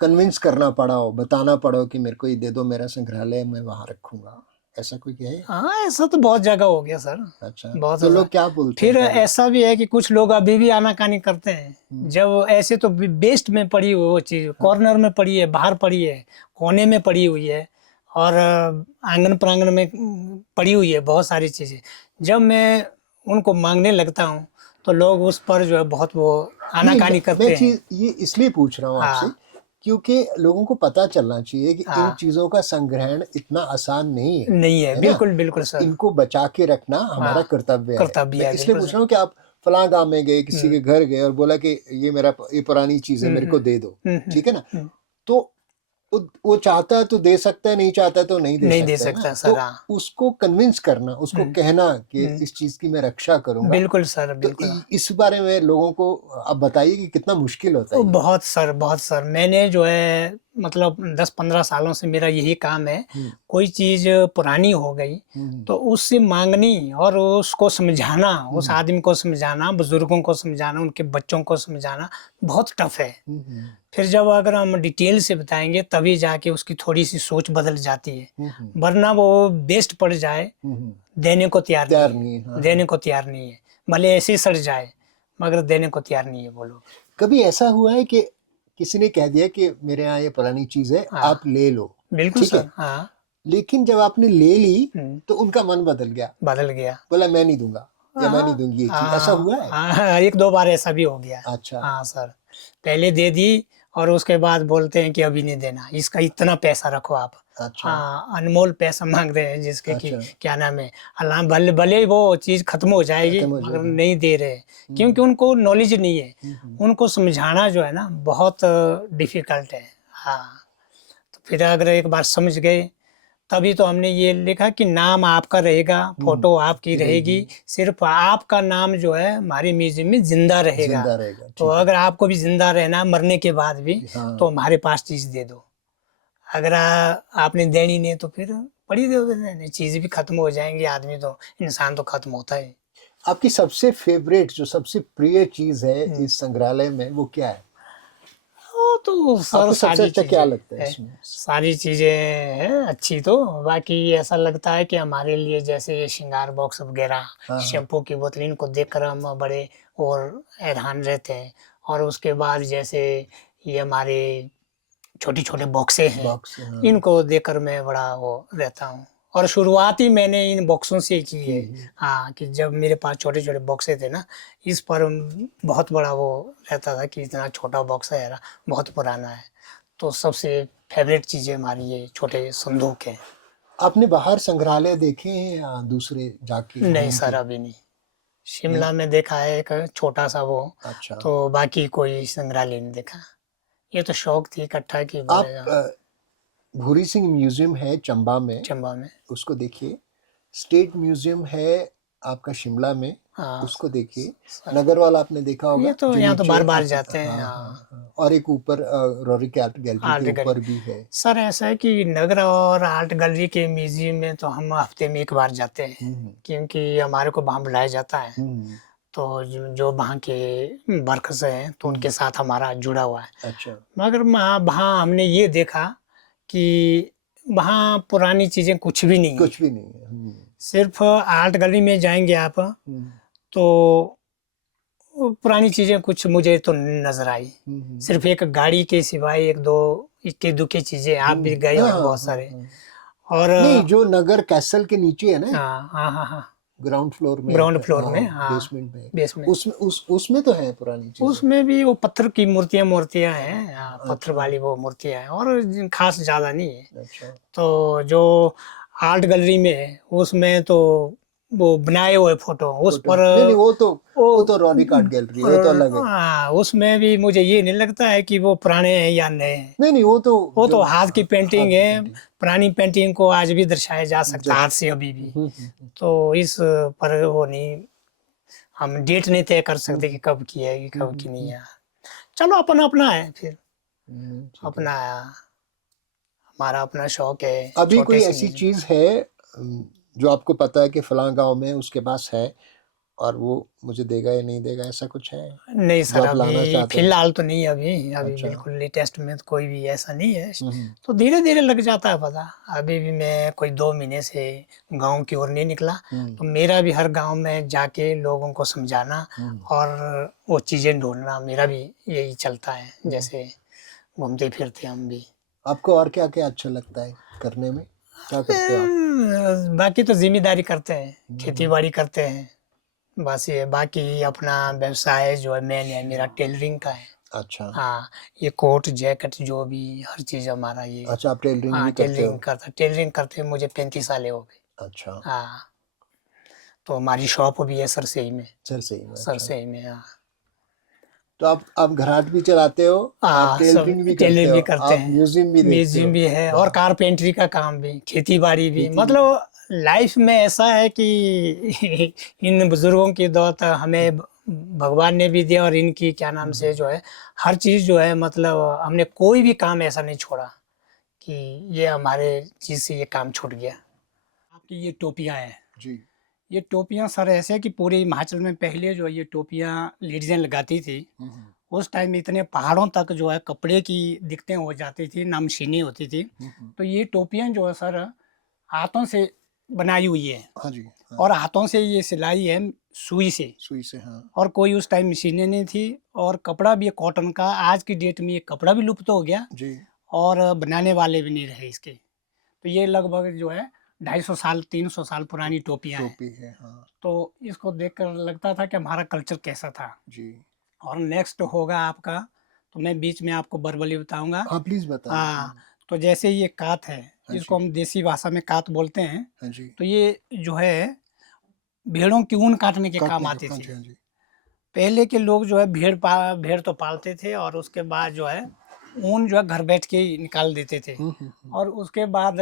कन्विंस करना पड़ा हो, बताना पड़ा हो कि मेरे को ये दे दो, मेरा संग्रहालय मैं वहां रखूंगा, ऐसा कोई है? हाँ, ऐसा तो बहुत जगह हो गया सर, अच्छा, बहुत तो ऐसा। लोग क्या बोलते हैं फिर पहले? ऐसा भी है कि कुछ लोग अभी भी आनाकानी करते हैं। जब ऐसे तो बेस्ट में पड़ी हुई वो चीज कॉर्नर में पड़ी है, बाहर पड़ी है, कोने में पड़ी हुई है, और आंगन प्रांगण में पड़ी हुई है बहुत सारी चीजें। जब मैं उनको मांगने लगता हूँ तो लोग उस पर जो है बहुत वो नहीं, आनाकानी मैं करते हैं। चीज ये इसलिए पूछ रहा हूँ आपसे, हाँ क्योंकि लोगों को पता चलना चाहिए कि इन हाँ, चीजों का संग्रहण इतना आसान नहीं है, नहीं है, है ना? बिल्कुल बिल्कुल सर। इनको बचा के रखना हमारा हाँ, कर्तव्य है। कर्तव्य मैं है, इसलिए बिल्कुल पूछ सर। रहा हूँ कि आप फलां गांव में गए, किसी हम्म के घर गए और बोला कि ये मेरा ये पुरानी चीज है, हम्म मेरे को दे दो, हम्म ठीक है ना? हम्म, तो वो चाहता है तो दे सकता है, नहीं चाहता है तो नहीं दे नहीं दे सकता है ना? सकता तो सर। हाँ। उसको कन्विंस करना, उसको हम्म कहना कि हम्म, इस चीज की मैं रक्षा करूंगा, बिल्कुल सर, तो बिल्कुल। इस बारे में लोगों को आप बताइए कि कितना मुश्किल होता ओ, है ये। बहुत सर, बहुत सर। मैंने जो है मतलब 10-15 सालों से मेरा यही काम है। हम्म कोई चीज पुरानी हो गई हम्म तो उससे मांगनी और उसको समझाना, उस हम्म आदमी को समझाना, बुजुर्गों को समझाना, उनके बच्चों को समझाना बहुत टफ है। हम्म फिर जब अगर हम डिटेल से बताएंगे तभी जाके उसकी थोड़ी सी सोच बदल जाती है, हम्म वरना वो बेस्ट पड़ जाए, हम्म, देने को तैयार नहीं तैयार है। नहीं है, हाँ हाँ। देने को तैयार नहीं है, भले ऐसे ही सड़ जाए, मगर देने को तैयार नहीं है वो लोग। कभी ऐसा हुआ है कि किसी ने कह दिया कि मेरे यहाँ ये पुरानी चीज है, हाँ, आप ले लो, बिल्कुल ठीक है, सर। हाँ। लेकिन जब आपने ले ली हम्म, तो उनका मन बदल गया, बदल गया। बोला मैं नहीं दूंगा या मैं नहीं हाँ दूंगी ये चीज, ऐसा हाँ हुआ है? हाँ हाँ, 1-2 बार ऐसा भी हो गया। अच्छा। हाँ सर, पहले दे दी और उसके बाद बोलते हैं कि अभी नहीं देना, इसका इतना पैसा रखो आप। अच्छा। हाँ, अनमोल पैसा मांग रहे हैं जिसके कि अच्छा। क्या नाम है, अल्लाह भले भले ही वो चीज़ खत्म हो जाएगी खत्म हो मगर जाएगी। नहीं दे रहे, हम्म क्योंकि उनको नॉलेज नहीं है। हम्म उनको समझाना जो है ना बहुत डिफिकल्ट है। हाँ, तो फिर अगर एक बार समझ गए तभी तो हमने ये लिखा कि नाम आपका रहेगा, फोटो आपकी आपकी रहेगी, रहेगी, सिर्फ आपका नाम जो है हमारे म्यूजियम में जिंदा रहेगा। जिंदा रहेगा, तो ठीक है। अगर आपको भी जिंदा रहना है, मरने के बाद भी, हाँ। तो हमारे पास चीज दे दो। अगर आपने देनी नहीं तो फिर पड़ी दे दो, चीज भी खत्म हो जाएंगी, आदमी तो, इंसान तो खत्म होता है। आपकी सबसे फेवरेट, जो सबसे प्रिय चीज है हम्म। इस संग्रहालय में, वो क्या है? वो तो सर आपको सबसे सारी अच्छा क्या चीजें लगता है है, इसमें? सारी चीजें हैं अच्छी। तो बाकी ऐसा लगता है कि हमारे लिए जैसे ये श्रृंगार बॉक्स वगैरह, हाँ हाँ। शैम्पू की बोतल, इनको देखकर हम बड़े और हैरान रहते हैं। और उसके बाद जैसे ये हमारे छोटे छोटे बॉक्से हैं, बॉक्स, हाँ। इनको देखकर मैं बड़ा वो रहता हूँ। और शुरुआत ही मैंने इन बॉक्सों से की है। की। हाँ, कि जब मेरे पास छोटे छोटे बॉक्से थे ना, इस पर बहुत बड़ा वो रहता था कि इतना छोटा बॉक्स है यार, बहुत पुराना है। तो सबसे फेवरेट चीज़ें हमारी ये छोटे संदूक हैं। आपने बाहर संग्रहालय देखे हैं या दूसरे जाके नहीं घूम सर, के? अभी नहीं। नहीं। शिमला में देखा है एक छोटा सा वो, अच्छा। तो बाकी कोई संग्रहालय नहीं देखा। ये तो शौक थी इकट्ठा की आप बड़े भूरी सिंह म्यूजियम है चंबा में, चंबा में। उसको देखिए। स्टेट म्यूजियम है आपका शिमला में, हाँ उसको देखिए। सर, नगरवाल आपने देखा ये होगा, तो जो यहाँ तो नीचे बार बार आप, जाते हैं। हाँ हाँ, हाँ हाँ, और एक ऊपर रोरिक आर्ट गैलरी के आर्ट गैलरी। ऊपर भी है। सर ऐसा है कि नगर और आर्ट गैलरी के म्यूजियम में तो हम हफ्ते में एक बार जाते हैं, हम्म क्योंकि हमारे को वहाँ बुलाया जाता है। हम्म तो जो वहाँ के वर्कर्स हैं तो उनके साथ हमारा जुड़ा हुआ है। अच्छा। मगर वहाँ वहाँ हमने ये देखा कि वहाँ पुरानी चीज़ें कुछ भी नहीं है। कुछ भी नहीं है। सिर्फ आर्ट गैलरी में जाएंगे आप हम्म तो पुरानी चीजें कुछ मुझे तो नजर आई, सिर्फ एक गाड़ी के सिवाय एक दो इक्के दुक्के चीजें। आप भी गए हाँ हो बहुत हाँ सारे। हाँ। और नहीं, जो नगर कैसल के नीचे है ना, हाँ हाँ हाँ हाँ, ग्राउंड फ्लोर में, ग्राउंड फ्लोर में, हाँ, हाँ बेसमेंट में, बेसमेंट, उसमें तो है पुरानी चीजें। उसमें भी वो पत्थर की मूर्तियां हैं, पत्थर अच्छा वाली वो मूर्तियां हैं, और खास ज्यादा नहीं है। अच्छा। तो जो आर्ट गैलरी में है उसमें तो वो बनाए हुए फोटो उस फोटो पर नहीं नहीं, वो वो तो रॉनिक आर्ट गैलरी है, वो तो अलग है। उसमें भी मुझे ये नहीं लगता है कि वो पुराने हैं या नए हैं। नहीं नहीं, वो तो वो जो तो हाथ की हाथ पेंटिंग की है, पेंटिंग पुरानी पेंटिंग को आज भी दर्शाया जा सकता है हाथ जस्ट। से अभी भी। तो इस पर वो नहीं, हम डेट नहीं तय कर सकते कि कब की है कि कब की नहीं है। चलो अपना अपना है फिर, ठीक है। अपना हमारा अपना शौक है अभी छोटे कोई से ऐसी लिए। चीज है जो आपको पता है कि फलां गांव में उसके पास है, और वो मुझे देगा या नहीं देगा, ऐसा कुछ है नहीं जो सर, आप लाना अभी चाहते हैं? फिलहाल तो नहीं, अभी अभी अच्छा। बिल्कुल लेटेस्ट में तो कोई भी ऐसा नहीं है। हम्म तो धीरे धीरे लग जाता है पता। अभी भी मैं कोई 2 महीने से गांव की ओर नहीं निकला, हम्म तो मेरा भी हर गांव में जाके लोगों को समझाना हम्म और वो चीज़ें ढूंढना, मेरा भी यही चलता है। हम्म। जैसे घूमते फिरते हम भी। आपको और क्या क्या अच्छा लगता है करने में, क्या करते हो आप? बाकी तो जिम्मेदारी करते हैं, खेती हम्म। बाड़ी करते हैं, बस ये। बाकी अपना व्यवसाय जो है मेन है मेरा टेलरिंग का है। अच्छा हाँ, ये कोट जैकेट जो भी हर चीज़ हमारा ये। अच्छा, आप टेलरिंग हाँ भी करते हो? टेलरिंग करते मुझे 35 साल हो गए। अच्छा। हाँ, तो हमारी शॉप भी है सरसई में। सर सही में, अच्छा। सरसई में, हाँ। तो आप घराट भी चलाते हो, आप हाँ, सब टेलरिंग भी करते टेलर हो, भी करते आप हैं, म्यूजियम भी देखते म्यूजियम हो? भी है, और वाह। कारपेंटरी का काम भी, खेती बाड़ी भी। खेती भी। मतलब लाइफ में ऐसा है कि इन बुजुर्गों की दौलत हमें भगवान ने भी दिया, और इनकी क्या नाम से जो है हर चीज़ जो है, मतलब हमने कोई भी काम ऐसा नहीं छोड़ा कि ये हमारे चीज़ से ये काम छूट गया। आपकी ये टोपियाँ हैं, जी। ये टोपियाँ सर ऐसे है कि पूरे हिमाचल में पहले जो है ये टोपियाँ लेडीजें लगाती थी। हम्म उस टाइम में इतने पहाड़ों तक जो है कपड़े की दिक्कतें हो जाती थी, ना मशीनें होती थी। हम्म। तो ये टोपियाँ जो है सर हाथों से बनाई हुई है, हाँ जी हाँ। और हाथों से ये सिलाई है, सुई से। सुई से, हाँ। और कोई उस टाइम मशीनें नहीं थी, और कपड़ा भी कॉटन का। आज की डेट में ये कपड़ा भी लुप्त हो गया, जी। और बनाने वाले भी नहीं रहे इसके। तो ये लगभग जो है 250 साल 300 साल पुरानी टोपियाँ हैं। टोपी है, हाँ। तो इसको देखकर लगता था कि हमारा कल्चर कैसा था। जी। और नेक्स्ट होगा आपका, तो मैं बीच में आपको बर्बली बताऊंगा। हाँ, प्लीज बताइए। हाँ, तो जैसे ये कात है, हाँ इसको जी हम देसी भाषा में कात बोलते हैं। हाँ जी। तो ये जो है भेड़ों की ऊन काटने के काम काटने आती का, हाँ थी। जी हाँ जी। पहले के लोग जो है भेड़ तो पालते थे, और उसके बाद जो है ऊन जो है घर बैठ के ही निकाल देते थे। और उसके बाद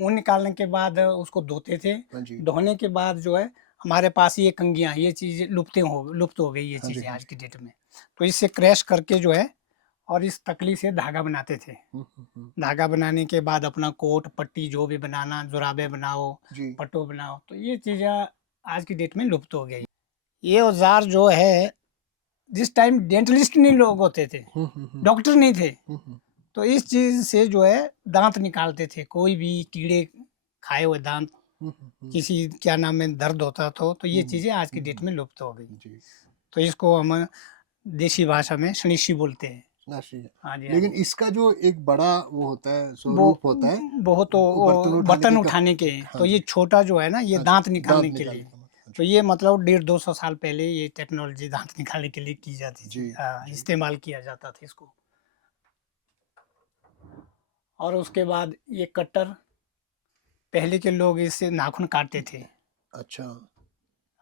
ऊन निकालने के बाद उसको धोते थे। हाँ जी धोने के बाद जो है हमारे पास ये कंघियाँ, ये चीज़ लुप्त हो गई ये हाँ जी चीज़ें हाँ आज जी। की डेट में। तो इससे क्रैश करके जो है, और इस तकली से धागा बनाते थे। धागा बनाने के बाद अपना कोट पट्टी जो भी बनाना, जुराबे बनाओ, जी। पट्टो बनाओ, तो ये चीज़ें आज की डेट में लुप्त हो गई। ये औजार जो है, जिस टाइम डेंटलिस्ट नहीं लोग होते थे, डॉक्टर नहीं थे, तो इस चीज़ से जो है दांत निकालते थे। कोई भी कीड़े खाए हुए दांत, किसी क्या नाम है दर्द होता तो ये चीज़ें आज की डेट में लुप्त हो गई। जी। तो इसको हम देसी भाषा में शनिशी बोलते हैं। नाशी है। हाँ जी, हाँ लेकिन जी। इसका जो एक बड़ा वो होता है, वो स्वरूप होता है, वो तो वो बर्तन उठाने बर्तन के उठाने के। हाँ तो ये जी छोटा जो है ना, ये हाँ दांत जी, निकालने दांत के निकालने लिए। का मतलब, हाँ तो जी ये मतलब 150-200 साल पहले ये टेक्नोलॉजी दांत निकालने के लिए की जाती जी थी। हाँ, जी। इस्तेमाल किया जाता था इसको। और उसके बाद ये कटर, पहले के लोग इससे नाखून काटते थे। अच्छा।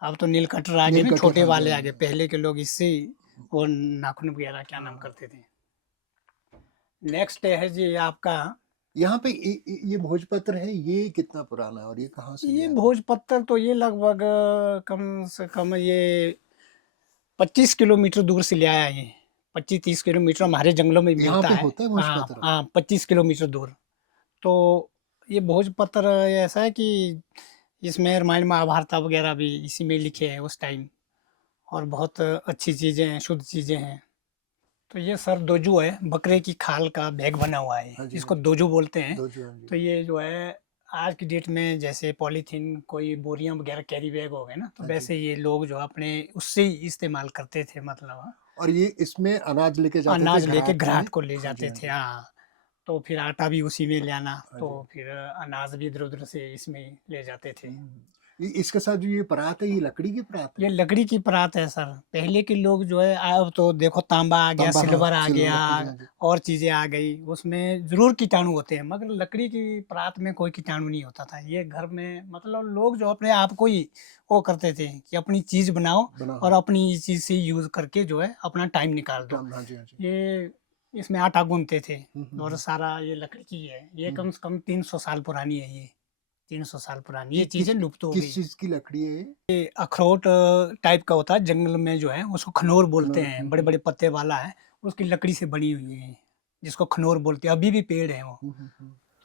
अब तो नील कटर आ गए नील ना, कटर, छोटे हाँ जी वाले हाँ आ जी गए। हाँ जी। पहले के लोग इससे वो नाखून वगैरह क्या नाम करते थे। नेक्स्ट है जी आपका, यहाँ पे ये भोजपत्र है, ये कितना पुराना है और ये कहाँ से ये लिया आपने? भोजपत्र तो ये लगभग कम से कम ये 25 किलोमीटर दूर से ले आया ये। 25-30 किलोमीटर हमारे जंगलों में यहाँ मिलता पे है। होता है हाँ भोजपत्र? हाँ, 25 किलोमीटर दूर। तो ये भोजपत्र ऐसा है कि इसमें रामायण महाभारत वगैरह भी इसी में लिखे हैं उस टाइम। और बहुत अच्छी चीज़ें हैं, शुद्ध चीज़ें हैं। तो ये सर दोजू है, बकरे की खाल का बैग बना हुआ है, हाँ जी हाँ इसको जी। दोजू बोलते हैं। दो जो, हाँ जी। तो ये जो है आज की डेट में जैसे पॉलीथीन कोई बोरियां वगैरह कैरी बैग हो गए ना, तो हाँ जी। वैसे ये लोग जो अपने उससे ही इस्तेमाल करते थे, मतलब और ये इसमें अनाज लेके जाते थे अनाज लेके घराट में? घराट को ले हाँ जी, जाते हाँ थे। जी। हाँ, तो फिर आटा भी उसी में ले आना, हाँ तो जी। फिर अनाज भी इधर-उधर से इसमें ले जाते थे। ये इसके साथ जो ये परात है, ये लकड़ी की परात है? ये लकड़ी की परात है सर। पहले के लोग जो है, अब तो देखो तांबा आ गया, तांबा, हाँ, सिल्वर आ गया, सिल्वर, हाँ जी, हाँ जी। और चीज़ें आ गई। उसमें ज़रूर कीटाणु होते हैं, मगर लकड़ी की परात में कोई कीटाणु नहीं होता था। ये घर में मतलब लोग जो अपने आप को ही वो करते थे कि अपनी चीज़ बनाओ बना और हाँ, अपनी इस चीज़ से यूज़ करके जो है अपना टाइम निकाल दो। काम हाँ जी, हाँ जी। ये इसमें आटा गूँथते थे, और हुँ। सारा ये लकड़ी की है। ये हुँ, कम से कम 300 साल पुरानी है ये, 300 साल पुरानी। ये ये चीज़ें लुप्त हो किस गई। चीज़ की लकड़ी है ये? ये अखरोट टाइप का होता है, जंगल में जो है उसको खनौर बोलते कनौर हैं, बड़े-बड़े पत्ते वाला है, उसकी लकड़ी से बनी हुई है, जिसको खनौर बोलते हैं, अभी भी पेड़ है वो। हुँ।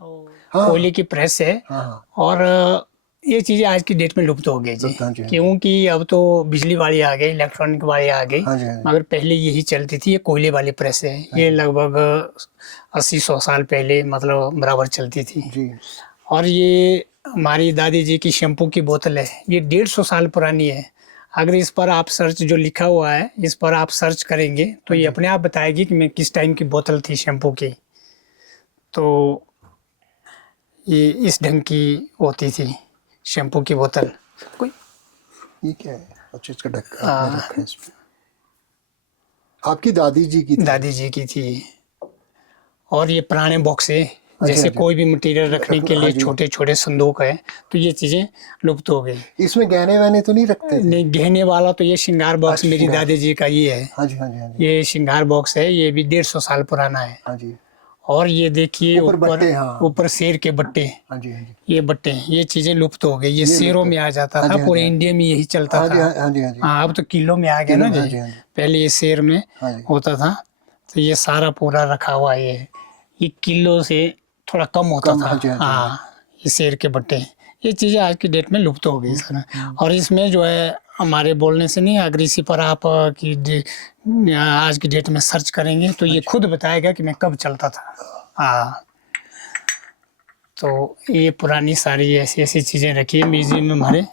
तो हाँ, कोयले की प्रेस है, हाँ, हाँ। और ये चीज़ें आज की डेट में लुप्त हो गई जी, हाँ जी, हाँ जी। क्योंकि अब तो बिजली वाली आ गई, इलेक्ट्रॉनिक वाली आ गई, हाँ जी, हाँ जी। मगर पहले यही चलती थी, ये कोयले वाली प्रेस है। हाँ ये जी। लगभग 80-100 साल पहले मतलब बराबर चलती थी। जी। और ये हमारी दादी जी की शैम्पू की बोतल है, ये 150 साल पुरानी है। अगर इस पर आप सर्च जो लिखा हुआ है, इस पर आप सर्च करेंगे तो हाँ ये जी। अपने आप बताएगी कि मैं किस टाइम की बोतल थी शैम्पू की। तो ये इस ढंग की होती थी शैम्पू की बोतल। कोई ये क्या है? अच्छा, इसका ढक्कन आपने हाँ, रखा है इसमें। आपकी दादी जी की थी? दादी जी की थी। और ये पुराने बॉक्स है, हाँ जी, हाँ जैसे जी। कोई भी मटेरियल रखने के हाँ लिए जी। छोटे-छोटे संदूक है, तो ये चीज़ें लुप्त हो गई। इसमें गहने-वहने तो नहीं रखते थे? नहीं, गहने वाला तो ये श्रृंगार बॉक्स अच्छा, मेरी श्रृंगार। दादी जी का ये है। हाँ जी, हाँ जी, हाँ जी। ये श्रृंगार बॉक्स है, ये भी 150 साल पुराना है। हाँ जी। और ये देखिए ऊपर ऊपर, बट्टे, हाँ। ऊपर शेर के बट्टे, हाँ जी, हाँ जी। ये बट्टे, ये चीज़ें लुप्त हो गई। ये ये शेरों लुप्त। में आ जाता हाँ था, जी, हाँ जी, पूरे हाँ जी। इंडिया में यही चलता हाँ जी, था। हाँ जी, हाँ जी। हाँ, अब तो किलो में आ गया किलो ना में, हाँ जी, जी, हाँ जी। पहले ये शेर में हाँ जी। होता था। तो ये सारा पूरा रखा हुआ है ये किलो से थोड़ा कम होता कम, था। हाँ जी, हाँ जी, हाँ जी। हाँ, ये शेर के बट्टे, ये चीज़ें आज की डेट में लुप्त हो गई सर। और इसमें जो है हमारे बोलने से नहीं, अगर इसी पर आप आज की डेट में सर्च करेंगे तो ये खुद बताएगा कि मैं कब चलता था। हाँ, तो ये पुरानी सारी ऐसी-ऐसी चीज़ें रखी है म्यूज़ियम में हमारे।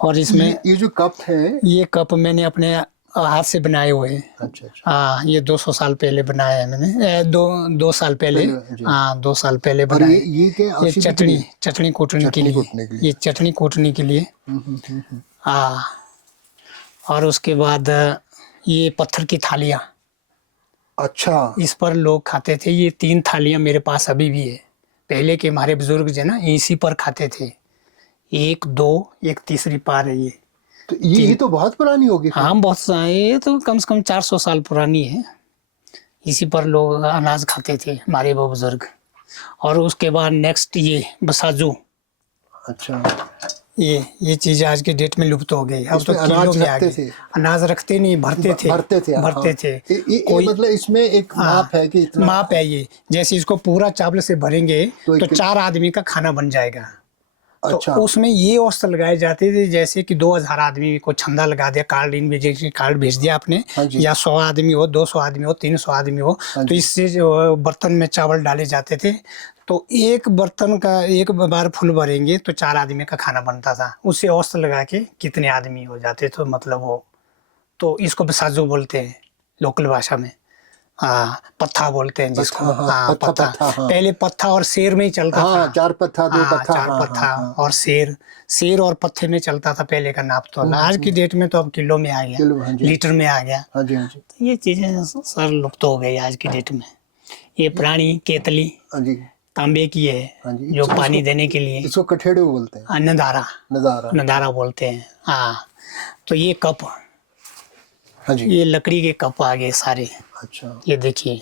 और इसमें ये जो कप है। ये कप मैंने अपने हाथ से बनाए हुए हैं। अच्छा, अच्छा। हाँ, ये 200 साल पहले बनाया है मैंने, 2 साल पहले। पहले जी। हाँ, 2 साल पहले और बनाए। ये क्या ये औषधि के चटनी लिए? चटनी कूटने के चटनी लिए, कूटने के ये लिए। चटनी कूटने के लिए। हाँ, और उसके बाद ये पत्थर की थालियाँ, अच्छा। इस पर लोग खाते थे। ये 3 थालियाँ मेरे पास अभी भी है। पहले के हमारे बुजुर्ग जो है ना, इसी पर खाते थे। 1, 2, एक तीसरी पार है ये। तो ये तो बहुत पुरानी होगी फिर। हाँ, ये तो कम से कम 400 साल पुरानी है। इसी पर लोग अनाज खाते थे हमारे वो बुजुर्ग। और उसके बाद नेक्स्ट ये बसाजू, अच्छा। ये चीज़ आज के डेट में लुप्त हो गई। अब तो इसमें किलो अनाज में आ रखते गई। थे? अनाज रखते नहीं, भरते थे। भरते थे, हाँ। भरते थे। ये कोई मतलब इसमें एक हाँ, माप है कि इतना। माप है ये। जैसे इसको पूरा चावल से भरेंगे तो तो एक 4 आदमी का खाना बन जाएगा। तो अच्छा। उसमें ये औसत लगाए जाते थे, जैसे कि 2000 आदमी को छंदा लगा दिया, कार्ड इन भेजे, कार्ड भेज दिया आपने, हाँ जी। या 100 आदमी हो, 200 आदमी हो, 300 आदमी हो, हाँ तो जी। इससे जो बर्तन में चावल डाले जाते थे, तो एक बर्तन का एक बार फुल भरेंगे तो 4 आदमी का खाना बनता था। उससे औसत लगा के कितने आदमी हो जाते, तो मतलब वो, तो इसको बसाजू बोलते हैं लोकल भाषा में। हाँ, पत्था बोलते हैं जिसको। पत्था, हाँ, हाँ, पत्था, पत्था। पत्था, हाँ। पहले पत्था और शेर में ही चलता था। हाँ, 4 पत्था, 2 हाँ, पत्था, 4 हाँ, हाँ, पत्था हाँ। और शेर और पत्थे में चलता था पहले का नाप तोल। आज की डेट में तो अब किलो में आ गया, किलो, हाँ जी। लीटर में आ गया। हाँ जी, हाँ जी। तो ये चीज़ें सर लुप्त हो गई आज की डेट में। ये पुरानी केतली हाँ जी। तांबे की है, हाँ जी। जो पानी देने के लिए। इसको कठेड़े बोलते हैं। नदारा, नज़ारा। नदारा बोलते हैं। हाँ, तो ये कप, हाँ जी। ये लकड़ी के कप आ गए सारे। अच्छा। ये देखिए,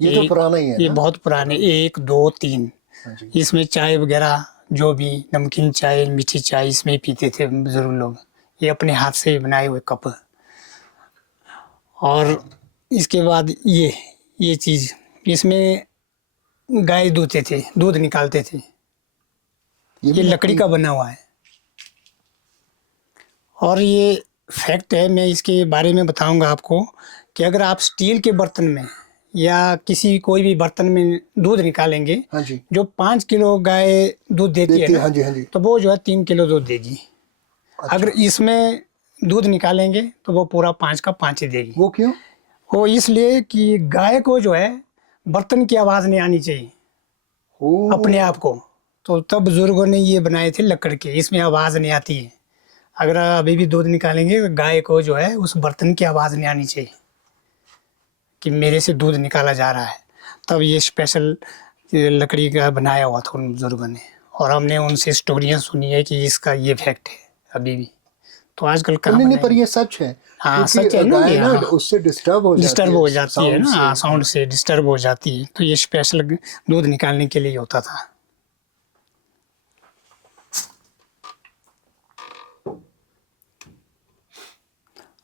ये तो पुराना ही है ये ना? बहुत पुराने, 1, 2, 3। हाँ जी। इसमें चाय वगैरह जो भी नमकीन चाय, मीठी चाय इसमें ही पीते थे बुजुर्ग लोग। ये अपने हाथ से बनाए हुए कप। और इसके बाद ये चीज़, इसमें गाय दूहते थे, दूध निकालते थे। ये ये भी लकड़ी का बना हुआ है। और ये फैक्ट है, मैं इसके बारे में बताऊंगा आपको, कि अगर आप स्टील के बर्तन में या किसी कोई भी बर्तन में दूध निकालेंगे, हाँ जी, जो 5 किलो गाय दूध देती है ना, हाँ जी, हाँ जी। तो वो जो है 3 किलो दूध देगी। अच्छा, अगर इसमें दूध निकालेंगे तो वो पूरा 5 का 5 ही देगी। वो क्यों? वो इसलिए कि गाय को जो है बर्तन की आवाज़ नहीं आनी चाहिए अपने ओह! आप को। तो तब बुजुर्गों ने ये बनाए थे लकड़ के, इसमें आवाज़ नहीं आती है। अगर अभी भी दूध निकालेंगे तो गाय को जो है उस बर्तन की आवाज़ नहीं आनी चाहिए कि मेरे से दूध निकाला जा रहा है। तब ये स्पेशल लकड़ी का बनाया हुआ था उन बुजुर्गों ने, और हमने उनसे स्टोरियाँ सुनी है कि इसका ये फैक्ट है अभी भी। तो आजकल कहाँ नहीं, नहीं, पर बनाएंगे। ये सच है, हाँ क्योंकि सच है ना गाय ये, ना हाँ उससे डिस्टर्ब हो जाती डिस्टर्ब है हो जाती है साउंड ना, से। हाँ साउंड से डिस्टर्ब हो जाती है। तो ये स्पेशल दूध निकालने के लिए होता था।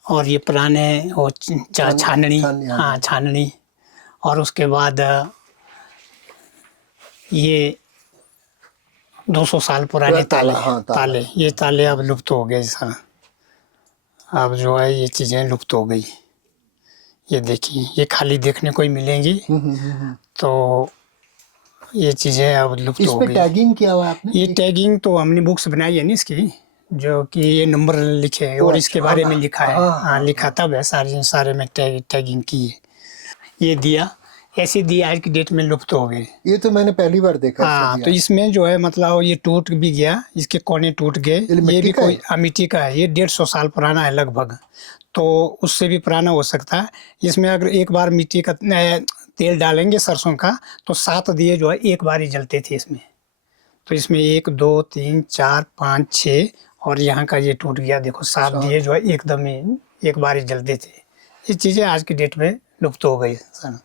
और ये पुराने वो छाननी, छाननी, हाँ हाँ जी। छाननी। और उसके बाद ये 200 साल पुराने ताले, हाँ, ताला। ये ताले अब लुप्त हो गए सर। अब जो है ये चीज़ें लुप्त हो गई। ये देखिए, ये खाली देखने को ही मिलेंगी। तो ये चीज़ें अब लुप्त इस हो पे गई। टैगिंग किया हुआ है आपने? ये टैगिंग तो हमने बुक्स बनाई है ना इसकी, जो कि ये नंबर लिखे है और इसके अच्छा, बारे में लिखा है। हाँ, हाँ लिखा तब है, सारे में टैगिंग की है। ये दिया, ऐसे दिया आज की डेट में लुप्त हो गए। ये तो मैंने पहली बार देखा ऐसा हाँ तो दिया। इसमें जो है मतलब ये टूट भी गया, इसके कोने टूट गए। ये मिट्टी भी का कोई है? मिट्टी का है, ये 150 साल पुराना है लगभग, तो उससे भी पुराना हो सकता है। इसमें अगर एक बार मिट्टी का तेल डालेंगे सरसों का, तो 7 दिए जो है एक बार ही जलते थे इसमें। तो इसमें 1 2 3 4 5 6, और यहाँ का ये टूट गया, देखो 7 दिए जो है एकदम ही एक बार ही जलते थे। ये चीज़ें आज की डेट में लुप्त हो गई सर।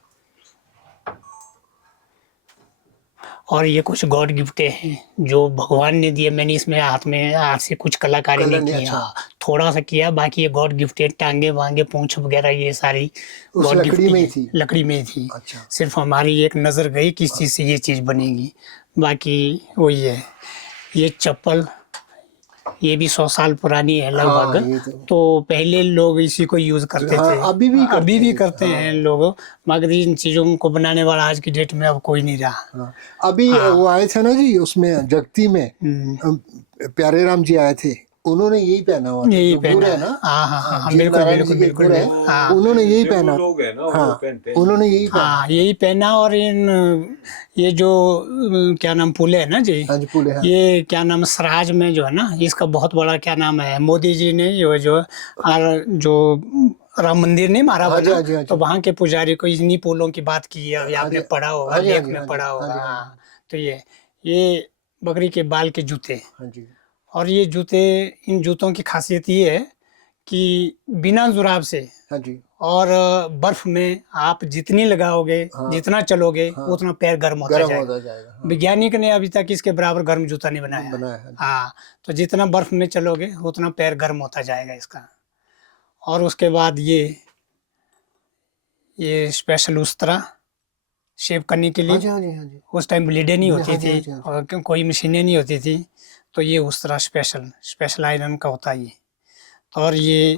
और ये कुछ गॉड गिफ्टें हैं जो भगवान ने दिए। मैंने इसमें हाथ से कुछ कलाकारी नहीं की। अच्छा। हाँ थोड़ा सा किया, बाकी ये गॉड गिफ्टेड टांगे वांगे पूंछ वगैरह ये सारी उस गॉड लकड़ी में ही गिफ्ट थी? लकड़ी में ही थी। अच्छा। सिर्फ हमारी एक नज़र गई किस चीज़ से ये चीज़ बनेगी, बाकी वही है। ये चप्पल, ये भी 100 साल पुरानी है लगभग। हाँ, ये तो पहले लोग इसी को यूज़ करते हाँ, थे, अभी भी करते हाँ। हैं लोग, मगर इन चीज़ों को बनाने वाला आज की डेट में अब कोई नहीं रहा। हाँ। अभी हाँ। वो आए थे ना जी, उसमें जगती में प्यारे राम जी आए थे, उन्होंने यही पहना हुआ था, यही जो गुर पहना है है। ना, हाँ हाँ हाँ जीव बिल्कुल नारायण बिल्कुल जी के बिल्कुल गुर है, हाँ उन्होंने यही जो पहना। लोग हैं ना वो हाँ, पहनते हैं। उन्होंने यही पहना। हाँ यही पहना। और इन ये जो क्या नाम पुले है ना जी, हाँ जी, पुले, हाँ। ये क्या नाम स्वराज में जो है ना, इसका बहुत बड़ा क्या नाम है, मोदी जी ने जो राम मंदिर नहीं मारा हाँ जी, बना, हाँ जी, हाँ तो जी। वहाँ के पुजारी को इन्हीं पुलों की बात की है। अभी हाँ आपने जी, पढ़ा होगा, हाँ जी, हाँ लेख जी, में हाँ जी, पढ़ा हाँ होगा। जी, हाँ हाँ तो ये बकरी के बाल के जूते। जी, हाँ जी, और ये जूते, इन जूतों की खासियत ये है कि बिना जुराब से हाँ जी, और बर्फ में आप जितनी लगाओगे, हाँ, जितना चलोगे, हाँ, उतना पैर गर्म होता गर्म जाएगा। होता जाएगा, हाँ, वैज्ञानिक ने अभी तक इसके बराबर गर्म जूता नहीं बनाया है। बनाया है। हाँ तो जितना बर्फ में चलोगे उतना पैर गर्म होता जाएगा इसका। और उसके बाद ये स्पेशल उस्तरा शेव करने के हाँ लिए। जी, हाँ जी, हाँ जी, उस टाइम ब्लेडें नहीं होती हाँ जी, थी हाँ जी, हाँ जी। और कोई मशीनें नहीं होती थी, तो ये उस्तरा स्पेशल आयरन का होता है ये। और ये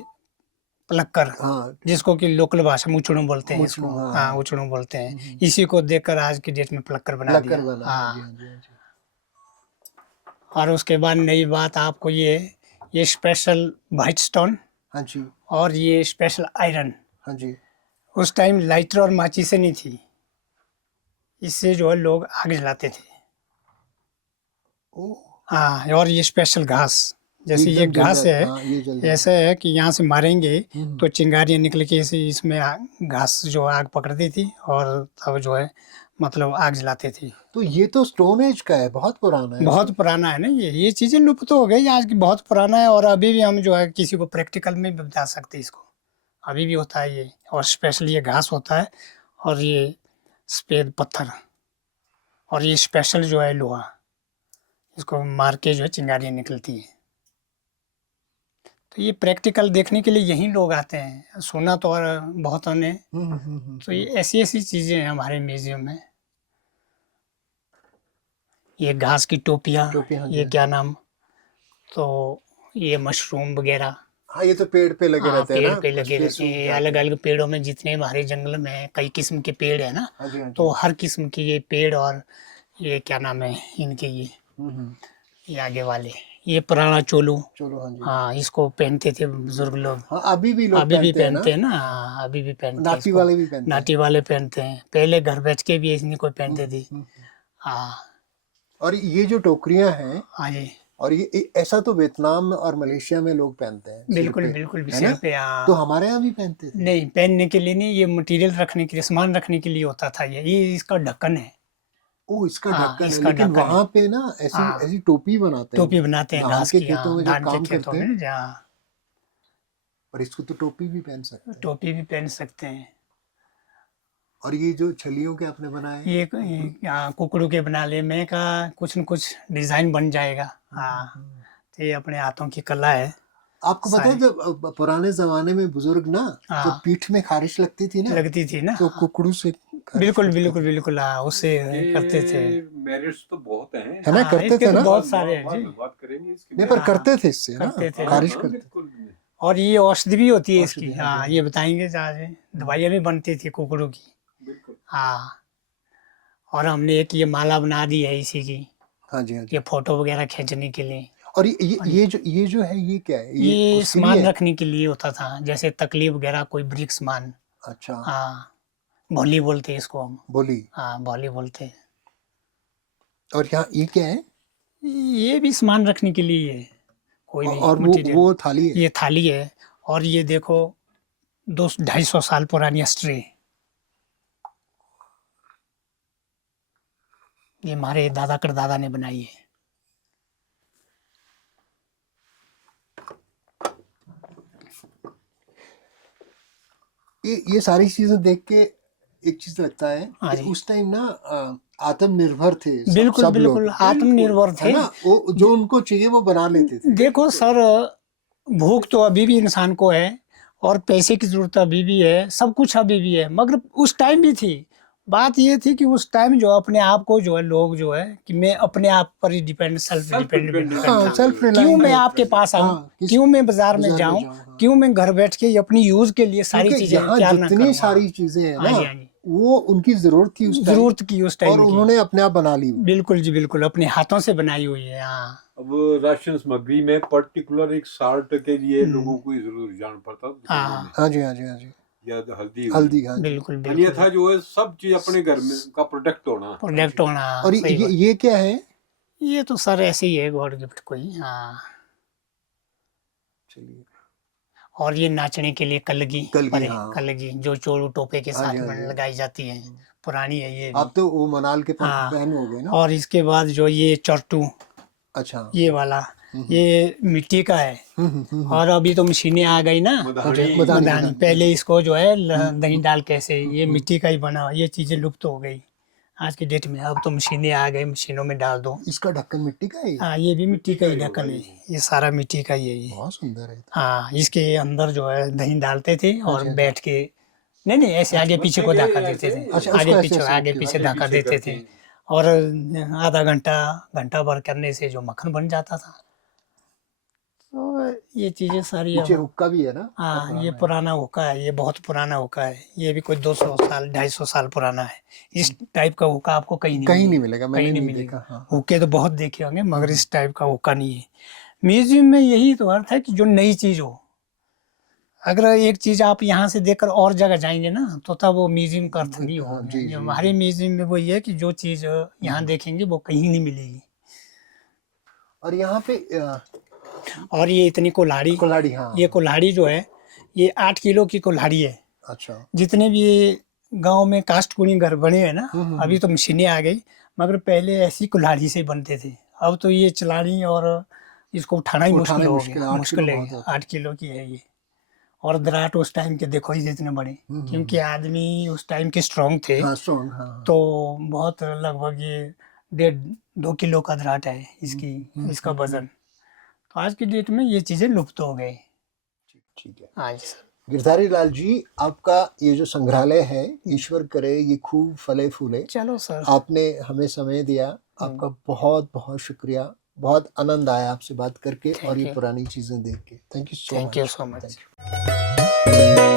प्लक्कर, हाँ, जिसको कि लोकल भाषा में उचड़ू बोलते हैं इसको। हाँ, हाँ हाँ, उचड़ू बोलते हैं। इसी को देखकर आज की डेट में प्लक्कर बना लक्कर दिया। वाला, हाँ जी, हाँ हाँ जी, हाँ जी। और उसके बाद नई बात आपको ये स्पेशल व्हाइट स्टोन हाँ जी, और ये स्पेशल आयरन। हाँ जी। उस टाइम लाइटर और माचिसें नहीं थी, इससे जो है लोग आग जलाते थे। ओह, हाँ और ये स्पेशल घास, जैसे ये एकदम जल घास जाए, है, हाँ, ये जल जाए। ऐसा है कि यहाँ से मारेंगे हम्म। तो चिंगारियाँ निकल के ऐसे इसमें घास जो आग पकड़ती थी, और तब जो है मतलब आग जलाते थे। तो ये तो स्टोन एज का है, बहुत पुराना है। बहुत पुराना है ना ये चीज़ें लुप्त हो गई आज की, बहुत पुराना है। और अभी भी हम जो है किसी को प्रैक्टिकल में भी बता सकते हैं इसको, अभी भी होता है ये। और स्पेशल ये घास होता है, और ये सफ़ेद पत्थर, और ये स्पेशल जो है लोहा, इसको मार के जो है चिंगारियाँ निकलती है। तो ये प्रैक्टिकल देखने के लिए यहीं लोग आते हैं, सुना तो और बहुतों ने। तो ये ऐसी ऐसी चीज़ें हैं हमारे म्यूजियम में। ये घास की टोपियाँ, टोपी, हाँ जी, ये हाँ क्या जी। नाम, तो ये मशरूम वगैरह, हाँ, ये तो पेड़ पे लगे हाँ, रहते हैं पेड़ ना, पे लगे पत्ते रहते सूख हैं। जाते अलग हैं। अलग पेड़ों में जितने हमारे जंगल में कई किस्म के पेड़ है ना, हाँ जी, हाँ तो जी। हर किस्म के ये पेड़, और ये क्या नाम है इनके, हम्म। ये आगे वाले, ये पुराना चोलू। चलो, हाँ जी। हाँ, इसको पहनते थे बुजुर्ग लोग। हाँ, अभी भी लोग अभी भी पहनते हैं ना। पहनते हैं ना, हाँ, हाँ, अभी भी पहनते हैं नाटी इसको। वाले भी पहनते हैं। नाटी वाले पहनते हैं, पहले घर बेच के भी इसने कोई हम्म, पहनते थे। हम्म। हाँ। और ये जो टोकरियां हैं, हाँ जी, और ये ऐसा तो वियतनाम और मलेशिया में लोग पहनते हैं सिर बिल्कुल पे, बिल्कुल है सिर ना। पे। तो हाँ, हमारे यहाँ भी पहनते थे। नहीं, पहनने के लिए नहीं, ये मटेरियल रखने के लिए, सामान रखने के लिए होता था। ये इसका ढक्कन है। ओ, इसका हाँ, ढक्कन है, इसका लेकिन ढक्कन है। वहां पे ना ऐसी हाँ, ऐसी टोपी बनाते हैं टोपी बनाते हैं धान घास के की। खेतों हाँ, में जब धान के काम खेतों करते में हैं। ना, जहाँ और इसको तो टोपी भी पहन सकते हैं। टोपी भी पहन सकते हैं। और ये जो छलियों के आपने बनाए हैं, ये कुकड़ू के बना ले, मैं का कुछ न कुछ डिजाइन बन जाएगा। हाँ, तो ये अपने हाथों की कला है आपको पता है सारी। जब पुराने जमाने में बुजुर्ग ना, जब हाँ, पीठ में खारिश लगती थी ना, लगती थी ना। तो कुकड़ू से खारिश बिल्कुल करते बिल्कुल थे, बिल्कुल, हाँ, उससे करते थे। मेरिट्स तो बहुत हैं। है ना, हाँ, करते इसके थे तो ना। बहुत सारे हैं बाद जी। में बात करेंगे इसके नहीं, बारे पर में। हाँ, करते थे इससे ना, करते थे। हाँ खारिश हाँ करते थे। बिल्कुल। और ये औषधि भी होती है इसकी। औषधि, हाँ जी, हाँ, हाँ ये जी। बताएंगे आज। दवाइयाँ भी बनती थी कुकड़ू की। बिल्कुल। हाँ, और हमने एक ये माला बना दी है इसी की, हाँ जी, हाँ जी। ये फोटो वगैरह खींचने के लिए। और और ये ये जो है, ये क्या है, ये ये उसके लिए सामान है? रखने के लिए होता था, जैसे तकलीफ वगैरह, कोई ब्रिक सामान। अच्छा, हाँ, भोली बोलते हैं इसको हम। बोली। हाँ, भोली बोलते हैं। और यहाँ ये क्या है? ये भी सामान रखने के लिए है, कोई भी और मटेरियल। वो थाली है। ये थाली है। और ये देखो, 200-250 साल पुरानी स्ट्रे। ये हमारे दादा करदादा ने बनाई है। ये सारी चीजें देख के एक चीज लगता है हाँ कि जी, उस टाइम ना आत्मनिर्भर थे बिल्कुल सब लोग, बिल्कुल आत्मनिर्भर है थे। ना। वो जो उनको चाहिए वो बना लेते थे। देखो सर, भूख तो अभी भी इंसान को है, और पैसे की जरूरत अभी भी है, सब कुछ अभी भी है, मगर उस टाइम भी थी। बात ये थी कि उस टाइम जो अपने आप को जो है, लोग जो है कि मैं अपने आप पर ही डिपेंड, सेल्फ डिपेंडेंट हाँ, था। सेल्फ क्यों रिलायंट मैं है। आपके पास आऊं, हाँ, क्यों मैं बाजार में बाजार में जाऊं, जाऊं, हाँ। क्यों मैं घर बैठ के अपनी यूज के लिए सारी क्योंकि चीजें यहाँ तैयार ना जितनी करूं। सारी चीजें हैं हाँ ना, जी, हाँ जी, वो उनकी जरूरत थी उस टाइम, जरूरत की उस और टाइम की। उन्होंने अपने आप बना ली वो। बिल्कुल जी, बिल्कुल अपने हाथों से बनाई हुई है। हाँ, अब राशन सामग्री में पर्टिकुलर एक साल्ट के लिए लोगों को जरूर जाना पड़ता था दुकानों में, हाँ जी, हाँ जी, हाँ जी। या हल्दी हुई। हल्दी, हाँ जी। बिल्कुल बिल्कुल, अन्यथा जो है सब चीज अपने घर में का प्रोडक्ट होना। प्रोडक्ट होना। और सही बात। ये क्या है? ये तो सर ऐसे ही है, गॉड गिफ्ट कोई। हाँ, चलिए। और ये नाचने के लिए कलगी, कलगी, परे हाँ। कलगी, जो चोरू टोपे के हाँ जी, साथ हाँ में जी। लगाई जाती है, पुरानी है ये आप भी। तो वो मनाल के हाँ, फैन हो गए ना। और इसके बाद जो ये चोरटू, अच्छा। ये वाला, ये मिट्टी का है। हम्म। और अभी तो मशीनें आ गई ना, मधानी। मदानी। पहले इसको जो है दही डाल कैसे, ये मिट्टी का ही बना, ये चीजें लुप्त हो गई आज की डेट में। अब तो मशीनें आ गई, मशीनों में डाल दो। इसका ढक्कन मिट्टी का है। हाँ, ये भी मिट्टी का ही होगा ढक्कन है, ये। ये सारा मिट्टी का ही है ये। बहुत सुंदर है। हाँ, इसके अंदर जो है दही डालते थे, और अच्छा, अच्छा। बैठ के, नहीं नहीं, ऐसे आगे पीछे को धक्का देते थे। अच्छा, आगे उसको पीछे, ऐसे आगे ओके, पीछे आगे धक्का पीछे देते करके। थे। और आधा घंटा, घंटा भर करने से जो मक्खन बन जाता था। तो ये चीजें सारी पीछे अब। हुक्का भी है ना। हाँ, ये पुराना हुक्का है, ये बहुत पुराना हुक्का है। ये भी कोई 200 साल, 250 साल पुराना है। इस टाइप का हुक्का आपको कहीं नहीं मिलेगा, मैंने कहीं नहीं नहीं मिलेगा। देखा। हाँ। हुक्के तो बहुत देखे होंगे, मगर इस टाइप का हुक्का नहीं है। म्यूजियम में यही तो अर्थ है कि जो नई चीज हो। अगर एक चीज आप यहाँ से देखकर और जगह जाएंगे ना, तो तब वो म्यूजियम का अर्थ नहीं हाँ, होगा। जी, जो जी, हमारे म्यूजियम में वो ये है कि जो चीज यहाँ देखेंगे वो कहीं नहीं मिलेगी। और यहाँ पे और ये इतनी कुल्हाड़ी, कुल्हाड़ी, हाँ। ये कुल्हाड़ी जो है, ये 8 किलो की कुल्हाड़ी है। अच्छा। जितने भी गांव में कास्ट कुनी घर बने हैं ना, अभी तो मशीनें आ गई, मगर पहले ऐसी कुल्हाड़ी से बनते थे। अब तो ये चलानी और इसको उठाना ही मुश्किल हो गया, 8 मुश्किल किलो है। बहुत होता 8 किलो की है ये। और दराट उस टाइम के देखो ही जितने बड़े, क्योंकि आदमी उस टाइम के स्ट्रांग थे। हाँ, स्ट्रॉन्ग, हाँ। तो बहुत, लगभग ये 1.5-2 किलो का दराट है इसकी, इसका वजन। तो आज की डेट में ये चीजें लुप्त हो गई। ठीक है। हाँ जी सर। गिरधारी लाल जी, आपका ये जो संग्रहालय है, ईश्वर करे ये खूब फले फूले। चलो सर। आपने हमें समय दिया, आपका बहुत बहुत शुक्रिया। बहुत आनंद आया आपसे बात करके और Thank ये you. पुरानी चीज़ें देख के। Thank you so much. Thank you so much. Thank you.